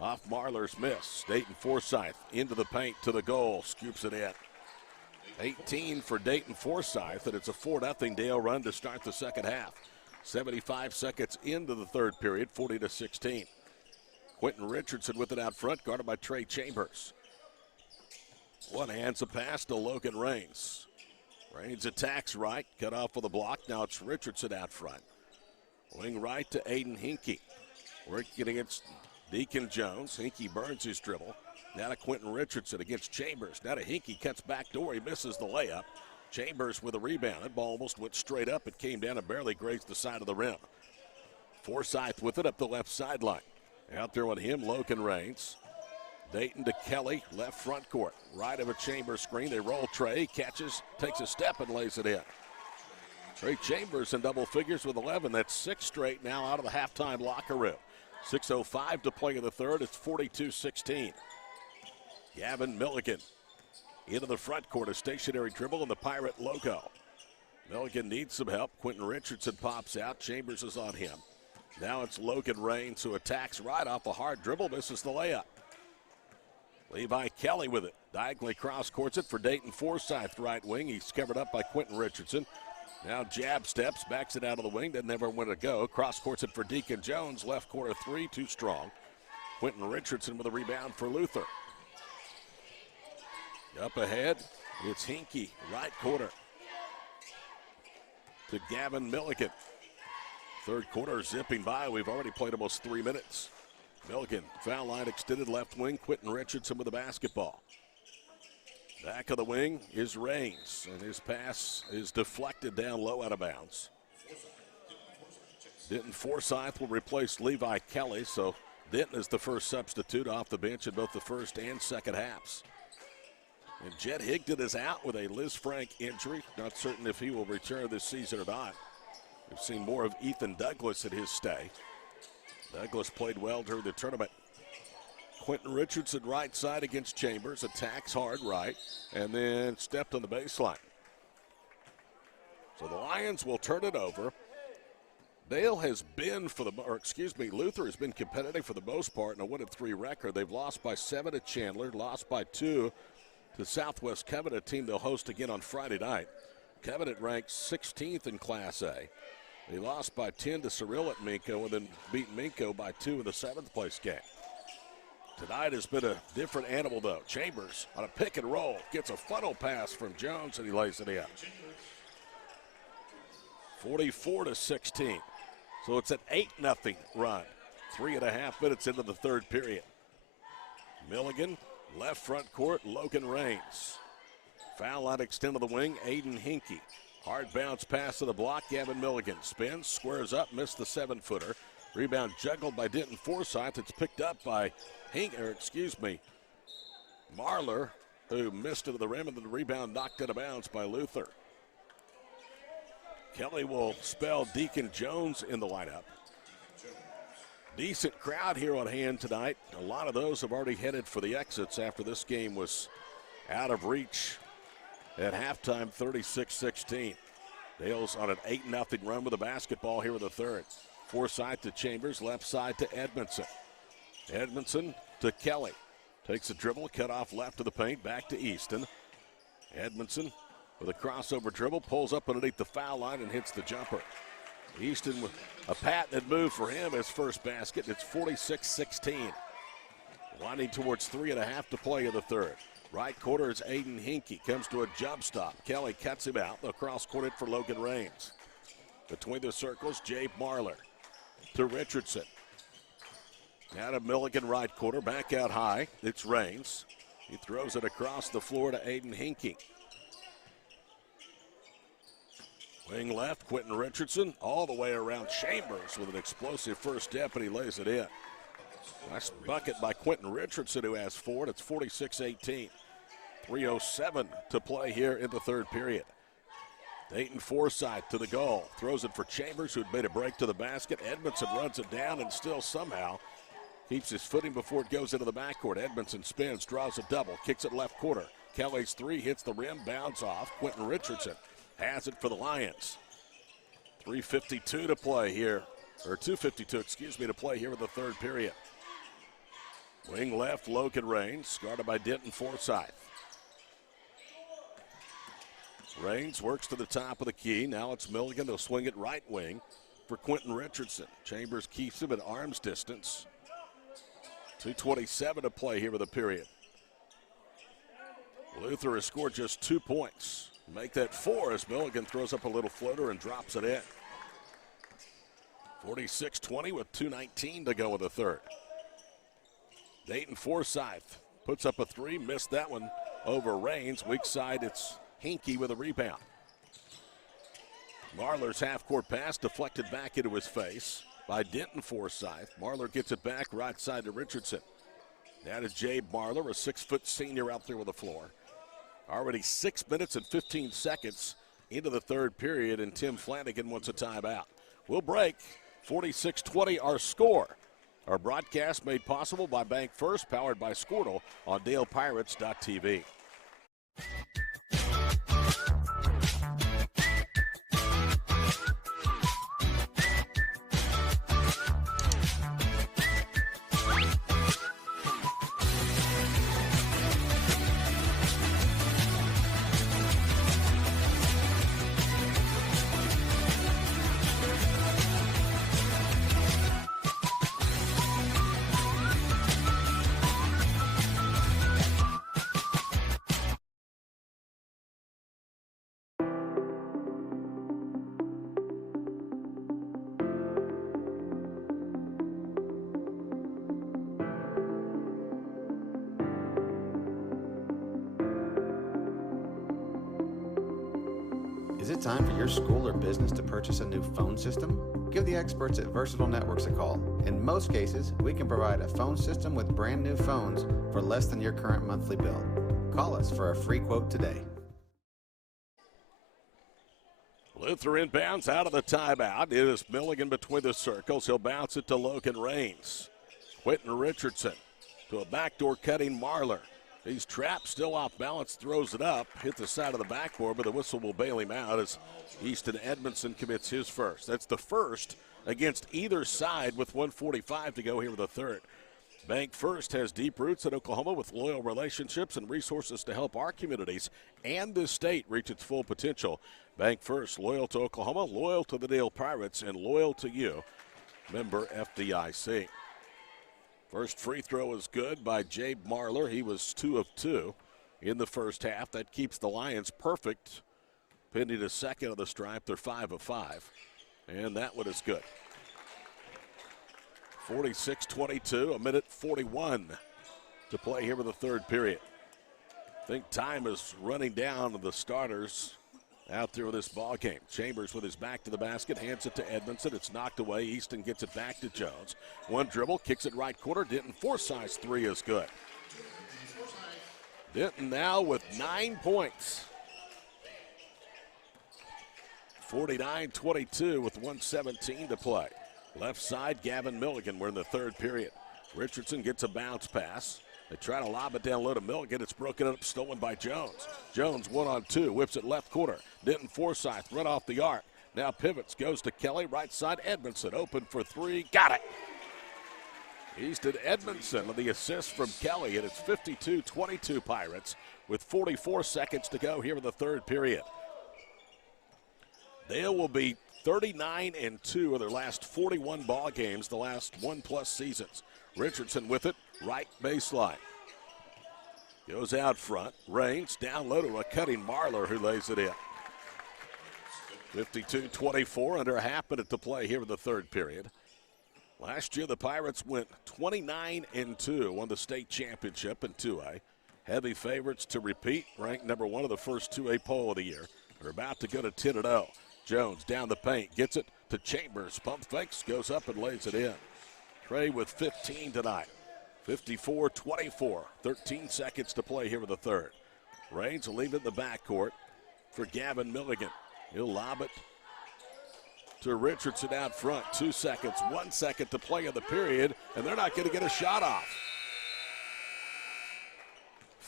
Off Marlar's miss. Dayton Forsyth into the paint to the goal. Scoops it in. 18 for Dayton Forsyth, and it's a 4-0 Dale run to start the second half. 75 seconds into the third period, 40-16. Quentin Richardson with it out front, guarded by Trey Chambers. One hands a pass to Logan Raines. Raines attacks right, cut off with a block. Now it's Richardson out front. Wing right to Aiden Hinkie. Working against Deacon Jones. Hinkie burns his dribble. Now to Quentin Richardson against Chambers. Now to Hinkie, cuts back door. He misses the layup. Chambers with a rebound. That ball almost went straight up. It came down and barely grazed the side of the rim. Forsyth with it up the left sideline. Out there with him, Logan Raines. Dayton to Kelly, left front court. Right of a Chambers screen. They roll Trey, catches, takes a step and lays it in. Trey Chambers in double figures with 11. That's 6 straight now out of the halftime locker room. 6:05 to play in the third. It's 42-16. Gavin Milligan into the front court. A stationary dribble and the Pirate logo. Milligan needs some help. Quentin Richardson pops out. Chambers is on him. Now it's Logan Raines who attacks right off a hard dribble. Misses the layup. Levi Kelly with it. Diagonally cross courts it for Dayton Forsyth, right wing. He's covered up by Quentin Richardson. Now jab steps, backs it out of the wing. Doesn't ever win to go. Cross courts it for Deacon Jones. Left corner 3, too strong. Quentin Richardson with a rebound for Luther. Up ahead, it's Hinkie, right corner. To Gavin Milligan. Third quarter zipping by. We've already played almost 3 minutes. Milligan, foul line extended left wing. Quentin Richardson with the basketball. Back of the wing is Raines, and his pass is deflected down low out of bounds. Denton Forsyth will replace Levi Kelly, so Denton is the first substitute off the bench in both the first and second halves. And Jet Higdon is out with a Liz Frank injury. Not certain if he will return this season or not. We've seen more of Ethan Douglas at his stay. Douglas played well during the tournament. Quentin Richardson right side against Chambers, attacks hard right, and then stepped on the baseline. So the Lions will turn it over. Dale has been Luther has been competitive for the most part in a 1-3 record. They've lost by 7 to Chandler, lost by 2 to Southwest Covenant, team they'll host again on Friday night. Covenant ranks 16th in Class A. They lost by 10 to Cyril at Minko and then beat Minko by 2 in the 7th place game. Tonight has been a different animal, though. Chambers on a pick and roll gets a funnel pass from Jones, and he lays it in. 44-16. So it's an 8-0 run. 3.5 minutes into the third period. Milligan, left front court, Logan Raines. Foul line extend of the wing, Aiden Hinkey. Hard bounce pass to the block, Gavin Milligan. Spins, squares up, missed the 7-footer. Rebound juggled by Denton Forsyth. It's picked up by Marler, who missed it to the rim, and the rebound knocked out of bounds by Luther. Kelly will spell Deacon Jones in the lineup. Decent crowd here on hand tonight. A lot of those have already headed for the exits after this game was out of reach at halftime, 36-16. Dale's on an 8-0 run with the basketball here in the third. Forsyth to Chambers, left side to Edmondson. Edmondson to Kelly. Takes a dribble, cut off left of the paint, back to Easton. Edmondson with a crossover dribble, pulls up underneath the foul line and hits the jumper. Easton with a patented move for him, his first basket. It's 46-16. Winding towards 3.5 to play in the third. Right quarter is Aiden Hinkey. Comes to a jump stop. Kelly cuts him out. The cross court it for Logan Raines. Between the circles, Jay Marler to Richardson. Now to Milligan, right quarter, back out high. It's Raines. He throws it across the floor to Aiden Hinkey. Wing left, Quentin Richardson all the way around Chambers with an explosive first step, and he lays it in. Nice bucket by Quentin Richardson, who has 4, and it's 46-18. 3:07 to play here in the third period. Dayton Forsyth to the goal. Throws it for Chambers, who'd made a break to the basket. Edmondson runs it down and still somehow keeps his footing before it goes into the backcourt. Edmondson spins, draws a double, kicks it left quarter. Kelly's 3 hits the rim, bounce off. Quentin Richardson has it for the Lions. 3:52 to play here, or 2:52, to play here in the third period. Wing left, Logan Raines, guarded by Denton Forsyth. Raines works to the top of the key. Now it's Milligan. They'll swing it right wing for Quentin Richardson. Chambers keeps him at arm's distance. 2:27 to play here with the period. Luther has scored just 2 points. Make that 4 as Milligan throws up a little floater and drops it in. 46-20 with 2:19 to go in the third. Dayton Forsyth puts up a 3, missed that one over Raines. Weak side, it's Hinkey with a rebound. Marler's half-court pass deflected back into his face by Denton Forsyth. Marler gets it back right side to Richardson. That is Jabe Marler, a 6-foot senior out there with the floor. Already 6 minutes and 15 seconds into the third period, and Tim Flanagan wants a timeout. We'll break. 46-20 our score. Our broadcast made possible by Bank First, powered by Squirtle on DalePirates.tv. Is it time for your school or business to purchase a new phone system? Give the experts at Versatile Networks a call. In most cases, we can provide a phone system with brand new phones for less than your current monthly bill. Call us for a free quote today. Luther inbounds out of the timeout. It is Milligan between the circles. He'll bounce it to Logan Rains. Quentin Richardson to a backdoor cutting Marlar. He's trapped, still off balance, throws it up, hit the side of the backboard, but the whistle will bail him out as Easton Edmondson commits his first. That's the first against either side with 1:45 to go here with the third. Bank First has deep roots in Oklahoma with loyal relationships and resources to help our communities and this state reach its full potential. Bank First, loyal to Oklahoma, loyal to the Dale Pirates, and loyal to you. Member FDIC. First free throw is good by Jabe Marlar. He was 2 of 2 in the first half. That keeps the Lions perfect. Pending a second of the stripe, they're 5 of 5. And that one is good. 46-22, a minute 41 to play here with the third period. I think time is running down to the starters out there with this ball game. Chambers with his back to the basket, hands it to Edmondson. It's knocked away. Easton gets it back to Jones. One dribble, kicks it right corner. Denton Forsythe's three is good. Denton now with 9 points. 49-22 with 1:17 to play. Left side, Gavin Milligan. We're in the third period. Richardson gets a bounce pass. They try to lob it down low to Milligan. It's broken up, stolen by Jones. Jones 1-on-2, whips it left corner. Denton Forsythe run off the arc. Now pivots, goes to Kelly. Right side, Edmondson open for three. Got it. Easton Edmondson with the assist from Kelly, and it's 52-22 Pirates with 44 seconds to go here in the third period. Dale will be 39-2 of their last 41 ball games, the last 1+ seasons. Richardson with it, right baseline. Goes out front. Rains down low to a cutting Marlar who lays it in. 52-24, under a half minute to play here in the third period. Last year the Pirates went 29-2, won the state championship in 2A. Heavy favorites to repeat, ranked number 1 of the first 2A poll of the year. They're about to go to 10-0. Jones down the paint, gets it to Chambers. Pump fakes, goes up and lays it in. Trey with 15 tonight. 54-24, 13 seconds to play here with the third. Rains will leave it in the backcourt for Gavin Milligan. He'll lob it to Richardson out front. 2 seconds, 1 second to play in the period, and they're not going to get a shot off.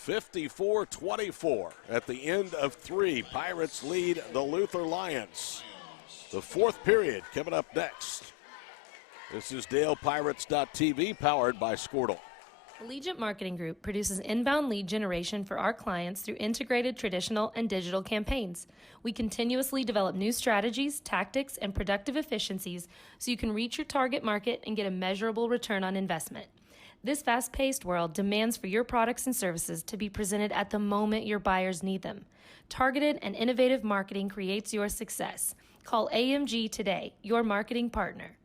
54-24 at the end of 3. Pirates lead the Luther Lions. The fourth period coming up next. This is DalePirates.tv, powered by Squirtle. Allegiant Marketing Group produces inbound lead generation for our clients through integrated traditional and digital campaigns. We continuously develop new strategies, tactics, and productive efficiencies so you can reach your target market and get a measurable return on investment. This fast-paced world demands for your products and services to be presented at the moment your buyers need them. Targeted and innovative marketing creates your success. Call AMG today, your marketing partner.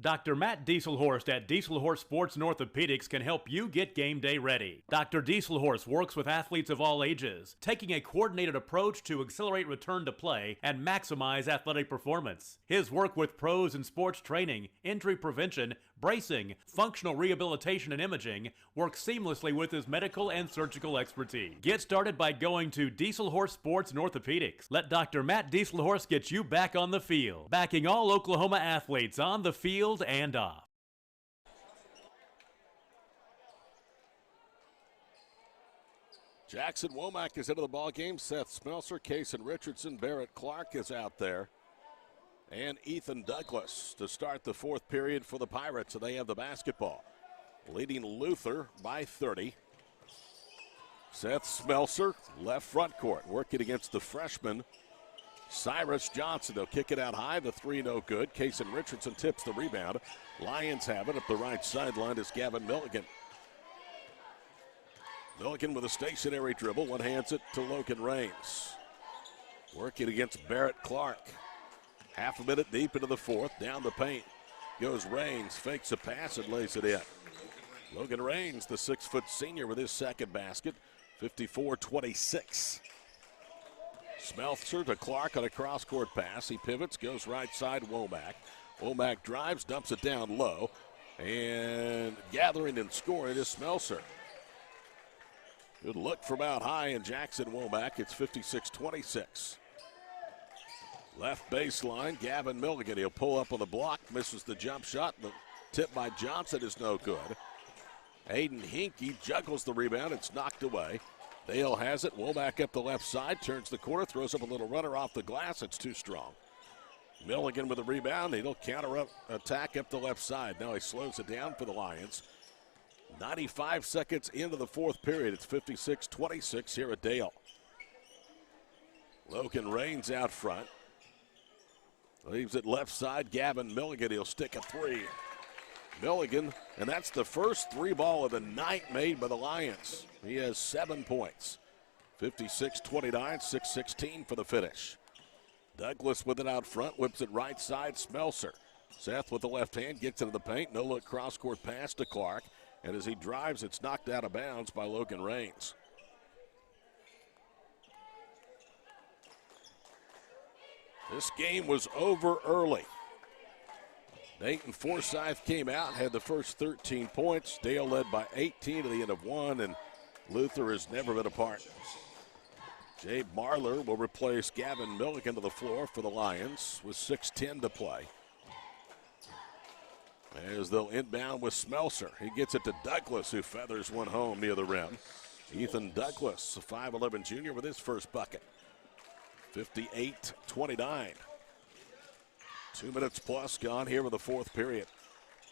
Dr. Matt Dieselhorst at Dieselhorst Sports and Orthopedics can help you get game day ready. Dr. Dieselhorst works with athletes of all ages, taking a coordinated approach to accelerate return to play and maximize athletic performance. His work with pros in sports training, injury prevention, bracing, functional rehabilitation, and imaging works seamlessly with his medical and surgical expertise. Get started by going to Dieselhorst Sports and Orthopedics. Let Dr. Matt Dieselhorst get you back on the field, backing all Oklahoma athletes on the field and off. Jackson Womack is into the ball game. Seth Smelser, Kaysen Richardson, Barrett Clark is out there. And Ethan Douglas to start the fourth period for the Pirates, and they have the basketball. Leading Luther by 30. Seth Smelser, left front court, working against the freshman Cyrus Johnson. They'll kick it out high. The three no good. Kaysen Richardson tips the rebound. Lions have it. Up the right sideline is Gavin Milligan. Milligan with a stationary dribble. One hands it to Logan Rains. Working against Barrett Clark. Half a minute deep into the fourth. Down the paint goes Rains. Fakes a pass and lays it in. Logan Rains, the 6-foot senior, with his second basket. 54-26. Smeltzer to Clark on a cross-court pass. He pivots, goes right side, Womack. Womack drives, dumps it down low. And gathering and scoring is Smeltzer. Good look from out high in Jackson Womack. It's 56-26. Left baseline, Gavin Milligan. He'll pull up on the block, misses the jump shot. The tip by Johnson is no good. Aiden Hinkie juggles the rebound. It's knocked away. Dale has it. Womack up the left side, turns the corner, throws up a little runner off the glass. It's too strong. Milligan with the rebound. He'll counter attack up the left side. Now he slows it down for the Lions. 95 seconds into the fourth period. It's 56-26 here at Dale. Logan Rains out front. Leaves it left side. Gavin Milligan. He'll stick a three. Milligan, and that's the first three ball of the night made by the Lions. He has 7 points. 56-29, 6:16 for the finish. Douglas with it out front, whips it right side, Smeltzer. Seth with the left hand, gets into the paint, no-look cross-court pass to Clark. And as he drives, it's knocked out of bounds by Logan Rains. This game was over early. Dayton Forsyth came out, had the first 13 points. Dale led by 18 to the end of one, and Luther has never been apart. Jay Marler will replace Gavin Milligan to the floor for the Lions with 6:10 to play. As they'll inbound with Smeltzer. He gets it to Douglas, who feathers one home near the rim. Ethan Douglas, a 5'11 junior, with his first bucket. 58-29. 2 minutes plus gone here in the fourth period.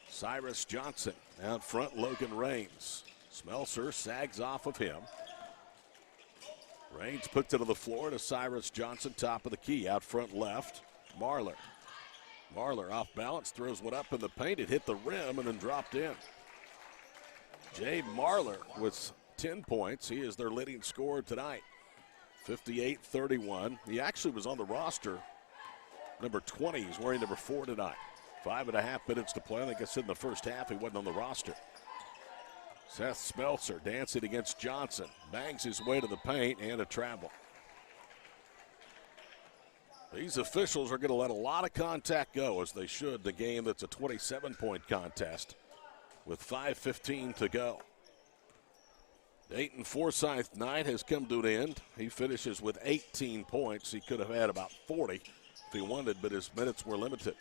Cyrus Johnson out front, Logan Rains. Smeltzer sags off of him. Rains puts it to the floor to Cyrus Johnson, top of the key. Out front left, Marler. Marler off balance, throws one up in the paint. It hit the rim and then dropped in. Jay Marler with 10 points. He is their leading scorer tonight. 58-31. He actually was on the roster. Number 20, he's wearing number 4 tonight. 5.5 minutes to play. I think I said in the first half he wasn't on the roster. Seth Smeltzer dancing against Johnson. Bangs his way to the paint and a travel. These officials are going to let a lot of contact go, as they should, in the game that's a 27-point contest with 5:15 to go. Dayton Forsyth night has come to an end. He finishes with 18 points. He could have had about 40 if he wanted, but his minutes were limited.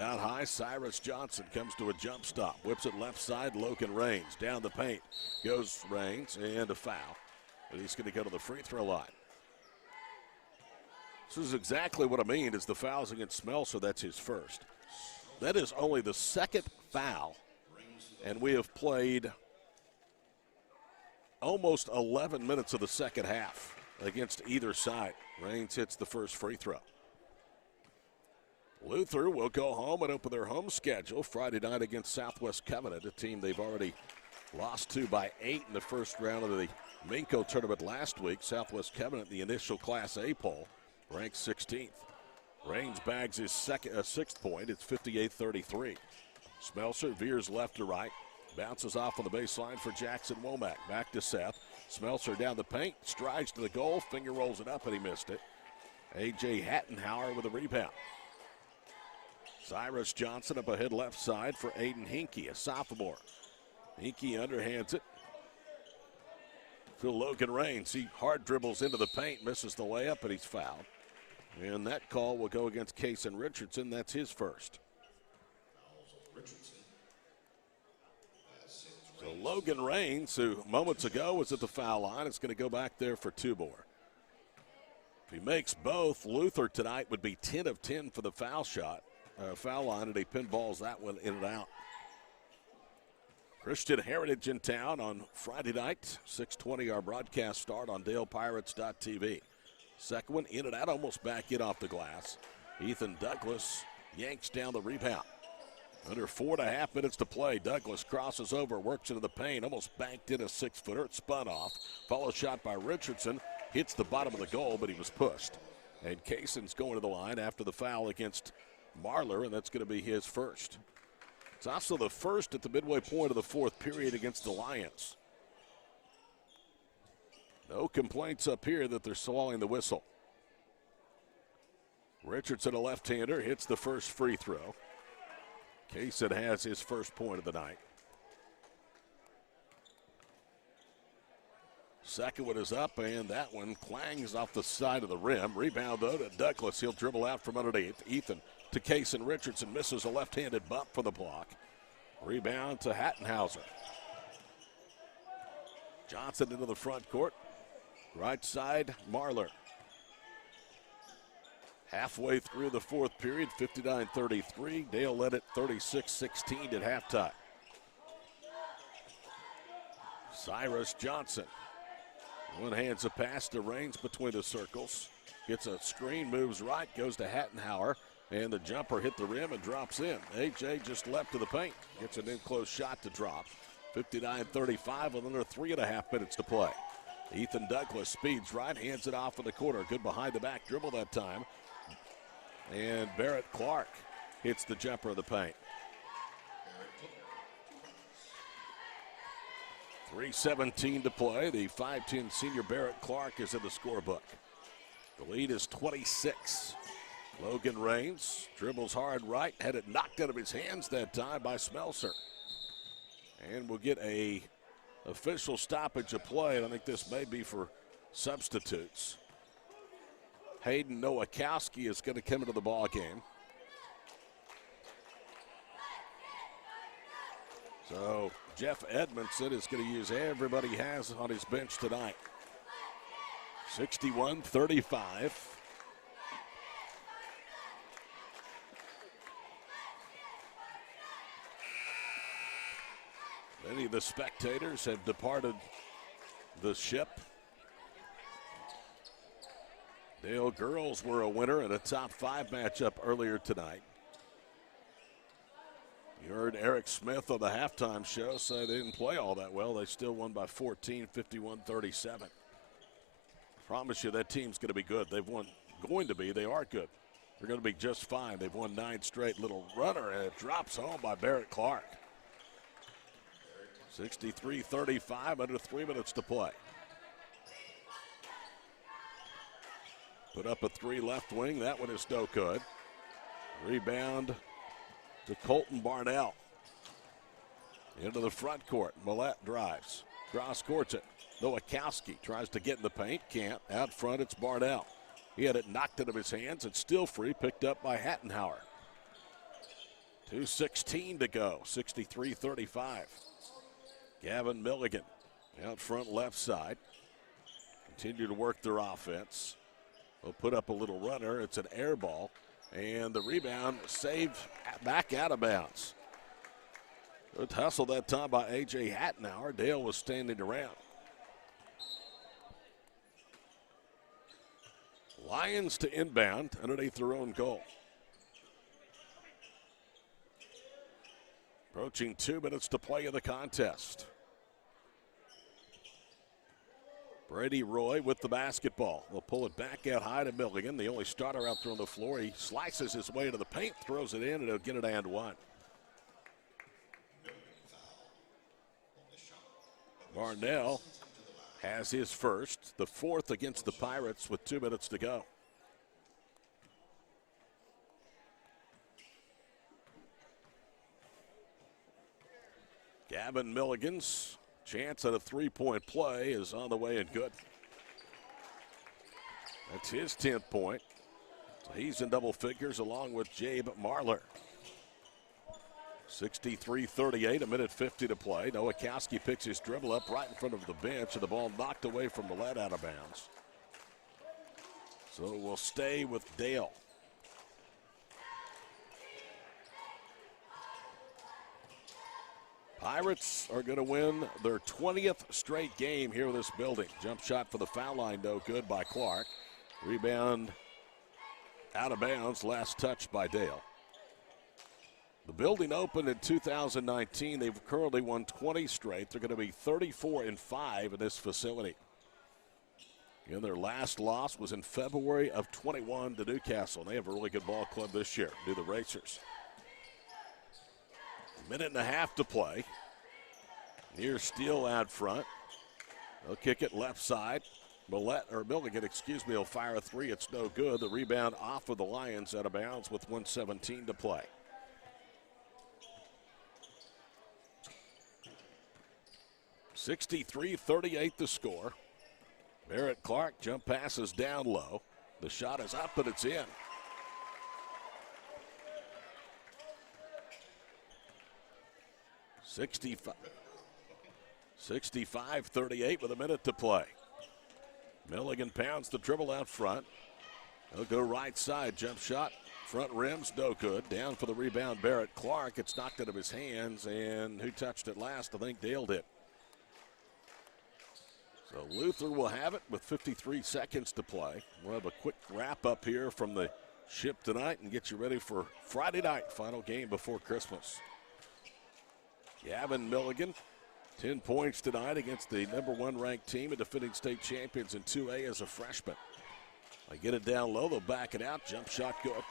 Out high, Cyrus Johnson comes to a jump stop. Whips it left side, Logan Rains. Down the paint goes Rains, and a foul. But he's going to go to the free throw line. This is exactly what I mean, is the fouls against Smeltzer. That's his first. That is only the second foul, and we have played almost 11 minutes of the second half against either side. Rains hits the first free throw. Luther will go home and open their home schedule Friday night against Southwest Covenant, a team they've already lost to by 8 in the first round of the Minco tournament last week. Southwest Covenant, the initial Class A poll, ranked 16th. Rains bags his sixth point. It's 58-33. Smeltzer veers left to right. Bounces off on the baseline for Jackson Womack. Back to Seth. Smeltzer down the paint. Strides to the goal. Finger rolls it up, and he missed it. A.J. Hattenhauer with a rebound. Cyrus Johnson up ahead left side for Aiden Hinkie, a sophomore. Hinkie underhands it to Logan Rains. He hard dribbles into the paint, misses the layup, and he's fouled. And that call will go against Kason Richardson. That's his first. So Logan Rains, who moments ago was at the foul line, is going to go back there for two more. If he makes both, Luther tonight would be 10 of 10 for the foul line, and he pinballs that one in and out. Christian Heritage in town on Friday night, 6:20 our broadcast start on DalePirates.tv. Second one in and out, almost back in off the glass. Ethan Douglas yanks down the rebound. Under 4.5 minutes to play, Douglas crosses over, works into the paint, almost banked in a 6-footer. It spun off. Follow shot by Richardson. Hits the bottom of the goal, but he was pushed. And Kason's going to the line after the foul against Marler, and that's going to be his first. It's also the first at the midway point of the fourth period against the Lions. No complaints up here that they're swallowing the whistle. Richardson, a left-hander, hits the first free throw. Kaysen has his first point of the night. Second one is up, and that one clangs off the side of the rim. Rebound, though, to Douglas. He'll dribble out from underneath. Ethan to Kaysen. Richardson misses a left-handed bump for the block. Rebound to Hattenhauser. Johnson into the front court. Right side, Marlar. Halfway through the fourth period, 59-33. Dale led it 36-16 at halftime. Cyrus Johnson. One hands a pass to Raines between the circles. Gets a screen, moves right, goes to Hattenhauer, and the jumper hit the rim and drops in. AJ just left to the paint. Gets an in-close shot to drop. 59-35 with under 3.5 minutes to play. Ethan Douglas speeds right, hands it off in the corner. Good behind the back dribble that time. And Barrett Clark hits the jumper of the paint. 3:17 to play. The 5'10 senior Barrett Clark is in the scorebook. The lead is 26. Logan Raines dribbles hard right, had it knocked out of his hands that time by Smelser. And we'll get a official stoppage of play, and I think this may be for substitutes. Hayden Nowakowski is going to come into the ball game. So Jeff Edmondson is going to use everybody he has on his bench tonight. 61-35. Many of the spectators have departed the ship. Dale girls were a winner in a top 5 matchup earlier tonight. You heard Eric Smith on the halftime show say they didn't play all that well. They still won by 14, 51-37. Promise you that team's going to be good. They've won, they are good. They're going to be just fine. They've won 9 straight. Little runner, and it drops home by Barrett Clark. 63-35, under 3 minutes to play. Put up a 3 left wing. That one is no good. Rebound to Colton Barnell. Into the front court. Millette drives. Cross courts it. Nowakowski tries to get in the paint. Can't. Out front, it's Barnell. He had it knocked out of his hands. It's still free. Picked up by Hattenhauer. 2:16 to go. 63-35. Gavin Milligan out front left side. Continue to work their offense. They'll put up a little runner. It's an air ball. And the rebound saved back out of bounds. Good hustle that time by A.J. Hattenhauer. Dale was standing around. Lions to inbound underneath their own goal. Approaching 2 minutes to play in the contest. Brady Roy with the basketball. They'll pull it back out high to Milligan, the only starter out there on the floor. He slices his way to the paint, throws it in, and he'll get it and one. Barnell has his first, the 4th against the Pirates with 2 minutes to go. Gavin Milligan's chance at a 3-point play is on the way and good. That's his 10th point. So he's in double figures along with Jabe Marlar. 63-38, a minute 50 to play. Nowakowski picks his dribble up right in front of the bench, and the ball knocked away from Millette out of bounds. So we'll stay with Dale. Pirates are going to win their 20th straight game here in this building. Jump shot for the foul line, no good by Clark. Rebound out of bounds, last touch by Dale. The building opened in 2019. They've currently won 20 straight. They're going to be 34-5 in this facility. And their last loss was in February of 21 to Newcastle. They have a really good ball club this year, do the Racers. Minute and a half to play. Near Steele out front. They'll kick it left side. Milligan, will fire a three. It's no good. The rebound off of the Lions, out of bounds with 1:17 to play. (63-38) the score. Barrett Clark jump passes down low. The shot is up and it's in. (65-38) with a minute to play. Milligan pounds the dribble out front. He'll go right side, jump shot. Front rim's no good. Down for the rebound, Barrett Clark. It's knocked out of his hands, and who touched it last? I think Dale did. So Luther will have it with 53 seconds to play. We'll have a quick wrap up here from the ship tonight and get you ready for Friday night, final game before Christmas. Gavin Milligan, 10 points tonight against the #1 ranked team and defending state champions in 2A as a freshman. They get it down low, they'll back it out, jump shot good.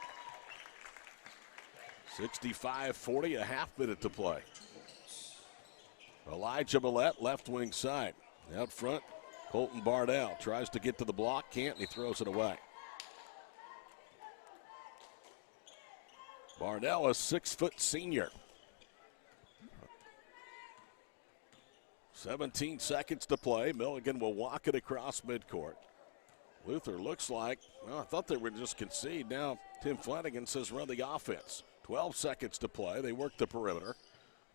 65-40, a half minute to play. Elijah Millette, left wing side. Out front, Colton Bardell tries to get to the block, can't, and he throws it away. Bardell, a 6-foot senior. 17 seconds to play. Milligan will walk it across midcourt. Luther looks like, well, I thought they were just concede. Now Tim Flanagan says run the offense. 12 seconds to play. They work the perimeter.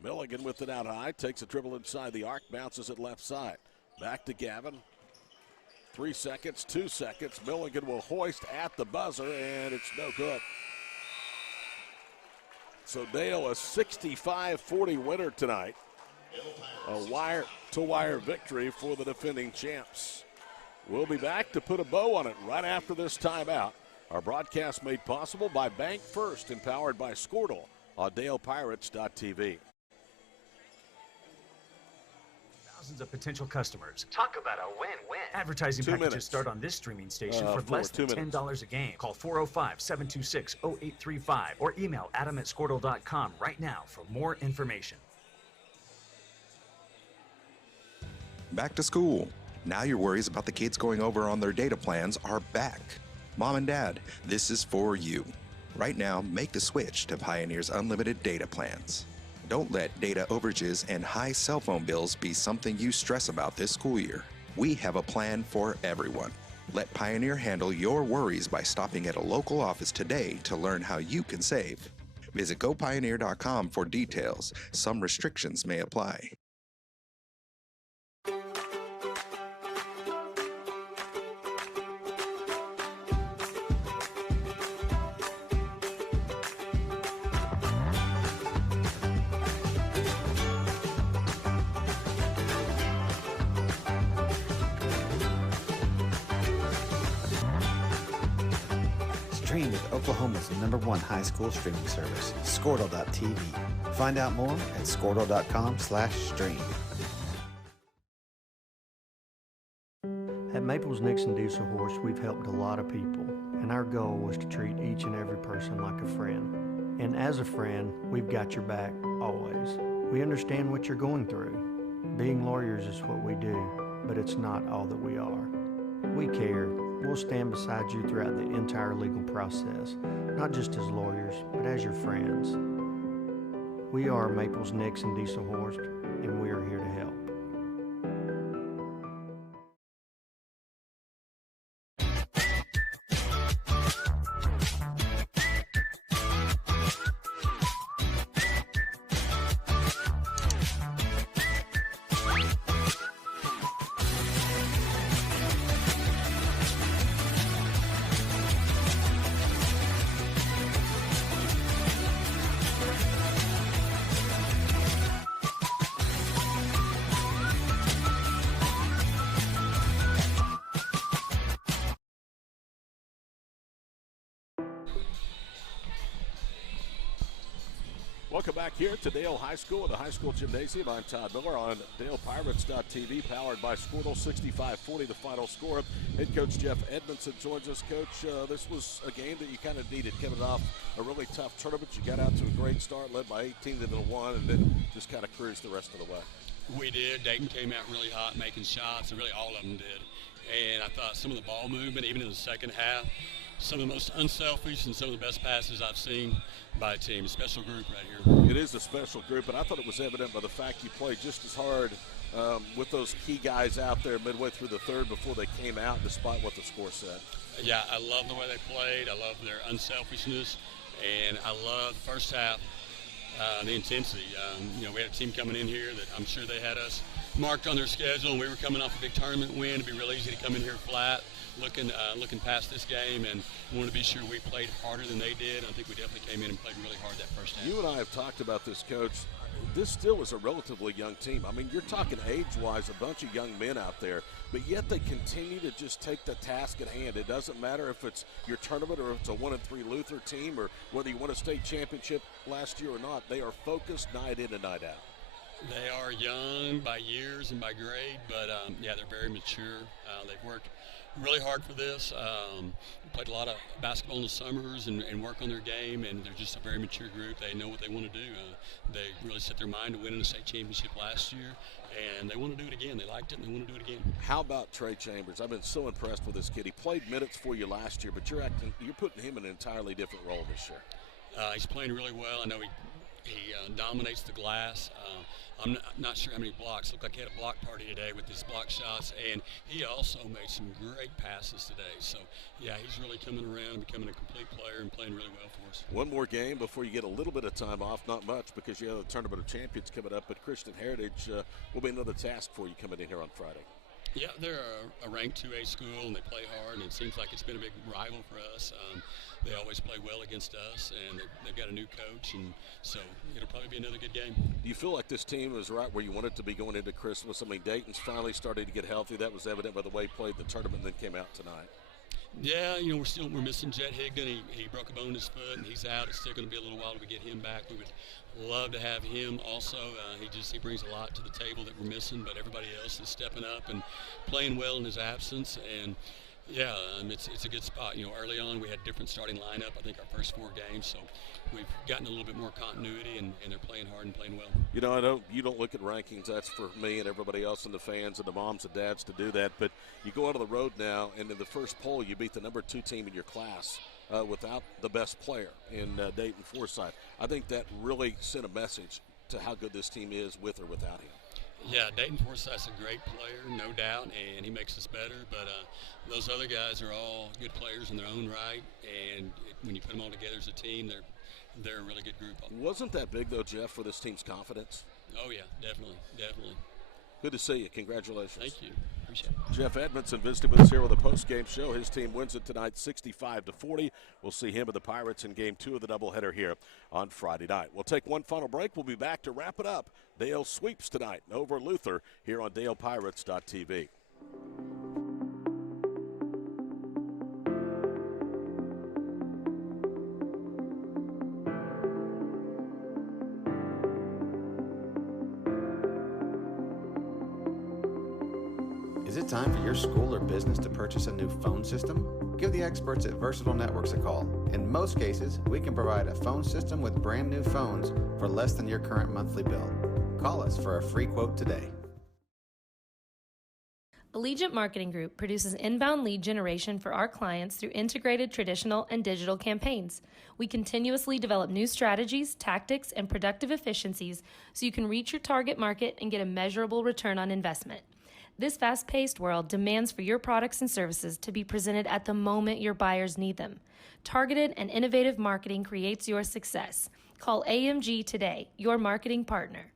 Milligan with it out high, takes a dribble inside the arc, bounces it left side. Back to Gavin. 3 seconds, 2 seconds. Milligan will hoist at the buzzer, and it's no good. So Dale, a 65-40 winner tonight. A wire-to-wire victory for the defending champs. We'll be back to put a bow on it right after this timeout. Our broadcast made possible by Bank First, empowered by Squirtle on DalePirates.tv. Thousands of potential customers. Talk about a win-win. Advertising 2 packages minutes. start on this streaming station for less than $10 a game. Call 405-726-0835 or email adam@squirtle.com right now for more information. Back to school. Now your worries about the kids going over on their data plans are back. Mom and Dad, this is for you. Right now, make the switch to Pioneer's unlimited data plans. Don't let data overages and high cell phone bills be something you stress about this school year. We have a plan for everyone. Let Pioneer handle your worries by stopping at a local office today to learn how you can save. Visit gopioneer.com for details. Some restrictions may apply. Stream with Oklahoma's #1 high school streaming service, Squirtle.tv. Find out more at Squirtle.com/stream. At Maples Nixon Diesel Horse, we've helped a lot of people, and our goal was to treat each and every person like a friend. And as a friend, we've got your back always. We understand what you're going through. Being lawyers is what we do, but it's not all that we are. We care. We'll stand beside you throughout the entire legal process, not just as lawyers, but as your friends. We are Maples Nixon Diesel Horse, and we are here to help. Welcome back here to Dale High School at the high school gymnasium. I'm Todd Miller on DalePirates.tv, powered by Squirtle. 65-40 the final score. Head coach Jeff Edmondson joins us. Coach, this was a game that you kind of needed, coming off a really tough tournament. You got out to a great start, led by 18-1, and then just kind of cruised the rest of the way. We did. Dayton came out really hot, making shots, and really all of them did. And I thought some of the ball movement, even in the second half, some of the most unselfish and some of the best passes I've seen by a team. A special group right here. It is a special group, and I thought it was evident by the fact you played just as hard with those key guys out there midway through the third before they came out, despite what the score said. Yeah, I love the way they played. I love their unselfishness, and I love the first half, the intensity. We had a team coming in here that I'm sure they had us marked on their schedule, and we were coming off a big tournament win. It'd be real easy to come in here flat, looking past this game, and wanted to be sure we played harder than they did. I think we definitely came in and played really hard that first half. You and I have talked about this, Coach. This still is a relatively young team. I mean, you're talking age-wise, a bunch of young men out there, but yet they continue to just take the task at hand. It doesn't matter if it's your tournament or if it's a 1-3 Luther team or whether you won a state championship last year or not. They are focused night in and night out. They are young by years and by grade, but they're very mature. They've worked really hard for this. Played a lot of basketball in the summers and work on their game, and they're just a very mature group. They know what they want to do. They really set their mind to winning the state championship last year, and they want to do it again. They liked it, and they want to do it again. How about Trey Chambers? I've been so impressed with this kid. He played minutes for you last year, but you're putting him in an entirely different role this year. He's playing really well. I know he dominates the glass. I'm not sure how many blocks. Looked like he had a block party today with his block shots, and he also made some great passes today. So, yeah, he's really coming around and becoming a complete player and playing really well for us. One more game before you get a little bit of time off, not much because you have the Tournament of Champions coming up, but Christian Heritage will be another task for you coming in here on Friday. Yeah, they're a ranked 2A school, and they play hard, and it seems like it's been a big rival for us. They always play well against us, and they've got a new coach, and so it'll probably be another good game. Do you feel like this team is right where you want it to be going into Christmas? I mean, Dayton's finally starting to get healthy. That was evident by the way he played the tournament and then came out tonight. Yeah, we're missing Jet Higdon. He broke a bone in his foot, and he's out. It's still going to be a little while to get him back. We would love to have him also. He brings a lot to the table that we're missing, but everybody else is stepping up and playing well in his absence. And yeah, it's a good spot. Early on we had a different starting lineup. I think our first 4 games, so we've gotten a little bit more continuity, and they're playing hard and playing well. You don't look at rankings. That's for me and everybody else and the fans and the moms and dads to do that. But you go out on the road now, and in the first poll, you beat the number 2 team in your class without the best player in Dayton Forsyth. I think that really sent a message to how good this team is with or without him. Yeah, Dayton Forsyth's a great player, no doubt, and he makes us better. But those other guys are all good players in their own right, and when you put them all together as a team, they're a really good group. Wasn't that big, though, Jeff, for this team's confidence? Oh, yeah, definitely. Good to see you. Congratulations. Thank you. Appreciate it. Jeff Edmondson visiting with us here with a post-game show. His team wins it tonight 65-40. We'll see him and the Pirates in Game 2 of the doubleheader here on Friday night. We'll take one final break. We'll be back to wrap it up. Dale sweeps tonight over Luther here on DalePirates.tv. Is it time for your school or business to purchase a new phone system? Give the experts at Versatile Networks a call. In most cases, we can provide a phone system with brand new phones for less than your current monthly bill. Call us for a free quote today. Allegiant Marketing Group produces inbound lead generation for our clients through integrated traditional and digital campaigns. We continuously develop new strategies, tactics, and productive efficiencies so you can reach your target market and get a measurable return on investment. This fast-paced world demands for your products and services to be presented at the moment your buyers need them. Targeted and innovative marketing creates your success. Call AMG today, your marketing partner.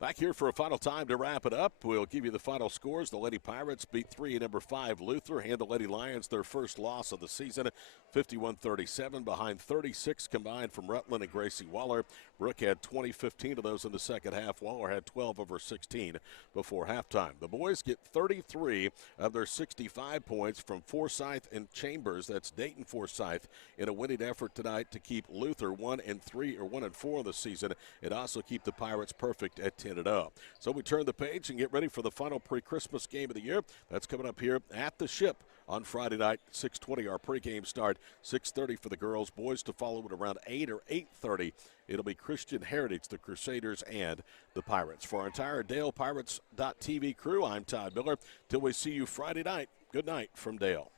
Back here for a final time to wrap it up. We'll give you the final scores. The Lady Pirates beat 3 number 5 Luther, hand the Lady Lions their first loss of the season, 51-37, behind 36 combined from Rutland and Gracie Waller. Brooke had 15 of those in the second half. Waller had 12 of her 16 before halftime. The boys get 33 of their 65 points from Forsyth and Chambers. That's Dayton Forsyth in a winning effort tonight to keep Luther 1-3 or 1-4 in the season, and also keep the Pirates perfect at 10. handed up. So we turn the page and get ready for the final pre-Christmas game of the year. That's coming up here at the Ship on Friday night, 6:20 our pregame start, 6:30 for the girls. Boys to follow at around 8 or 8:30. It'll be Christian Heritage, the Crusaders, and the Pirates. For our entire DalePirates.tv crew, I'm Todd Miller. Till we see you Friday night, good night from Dale.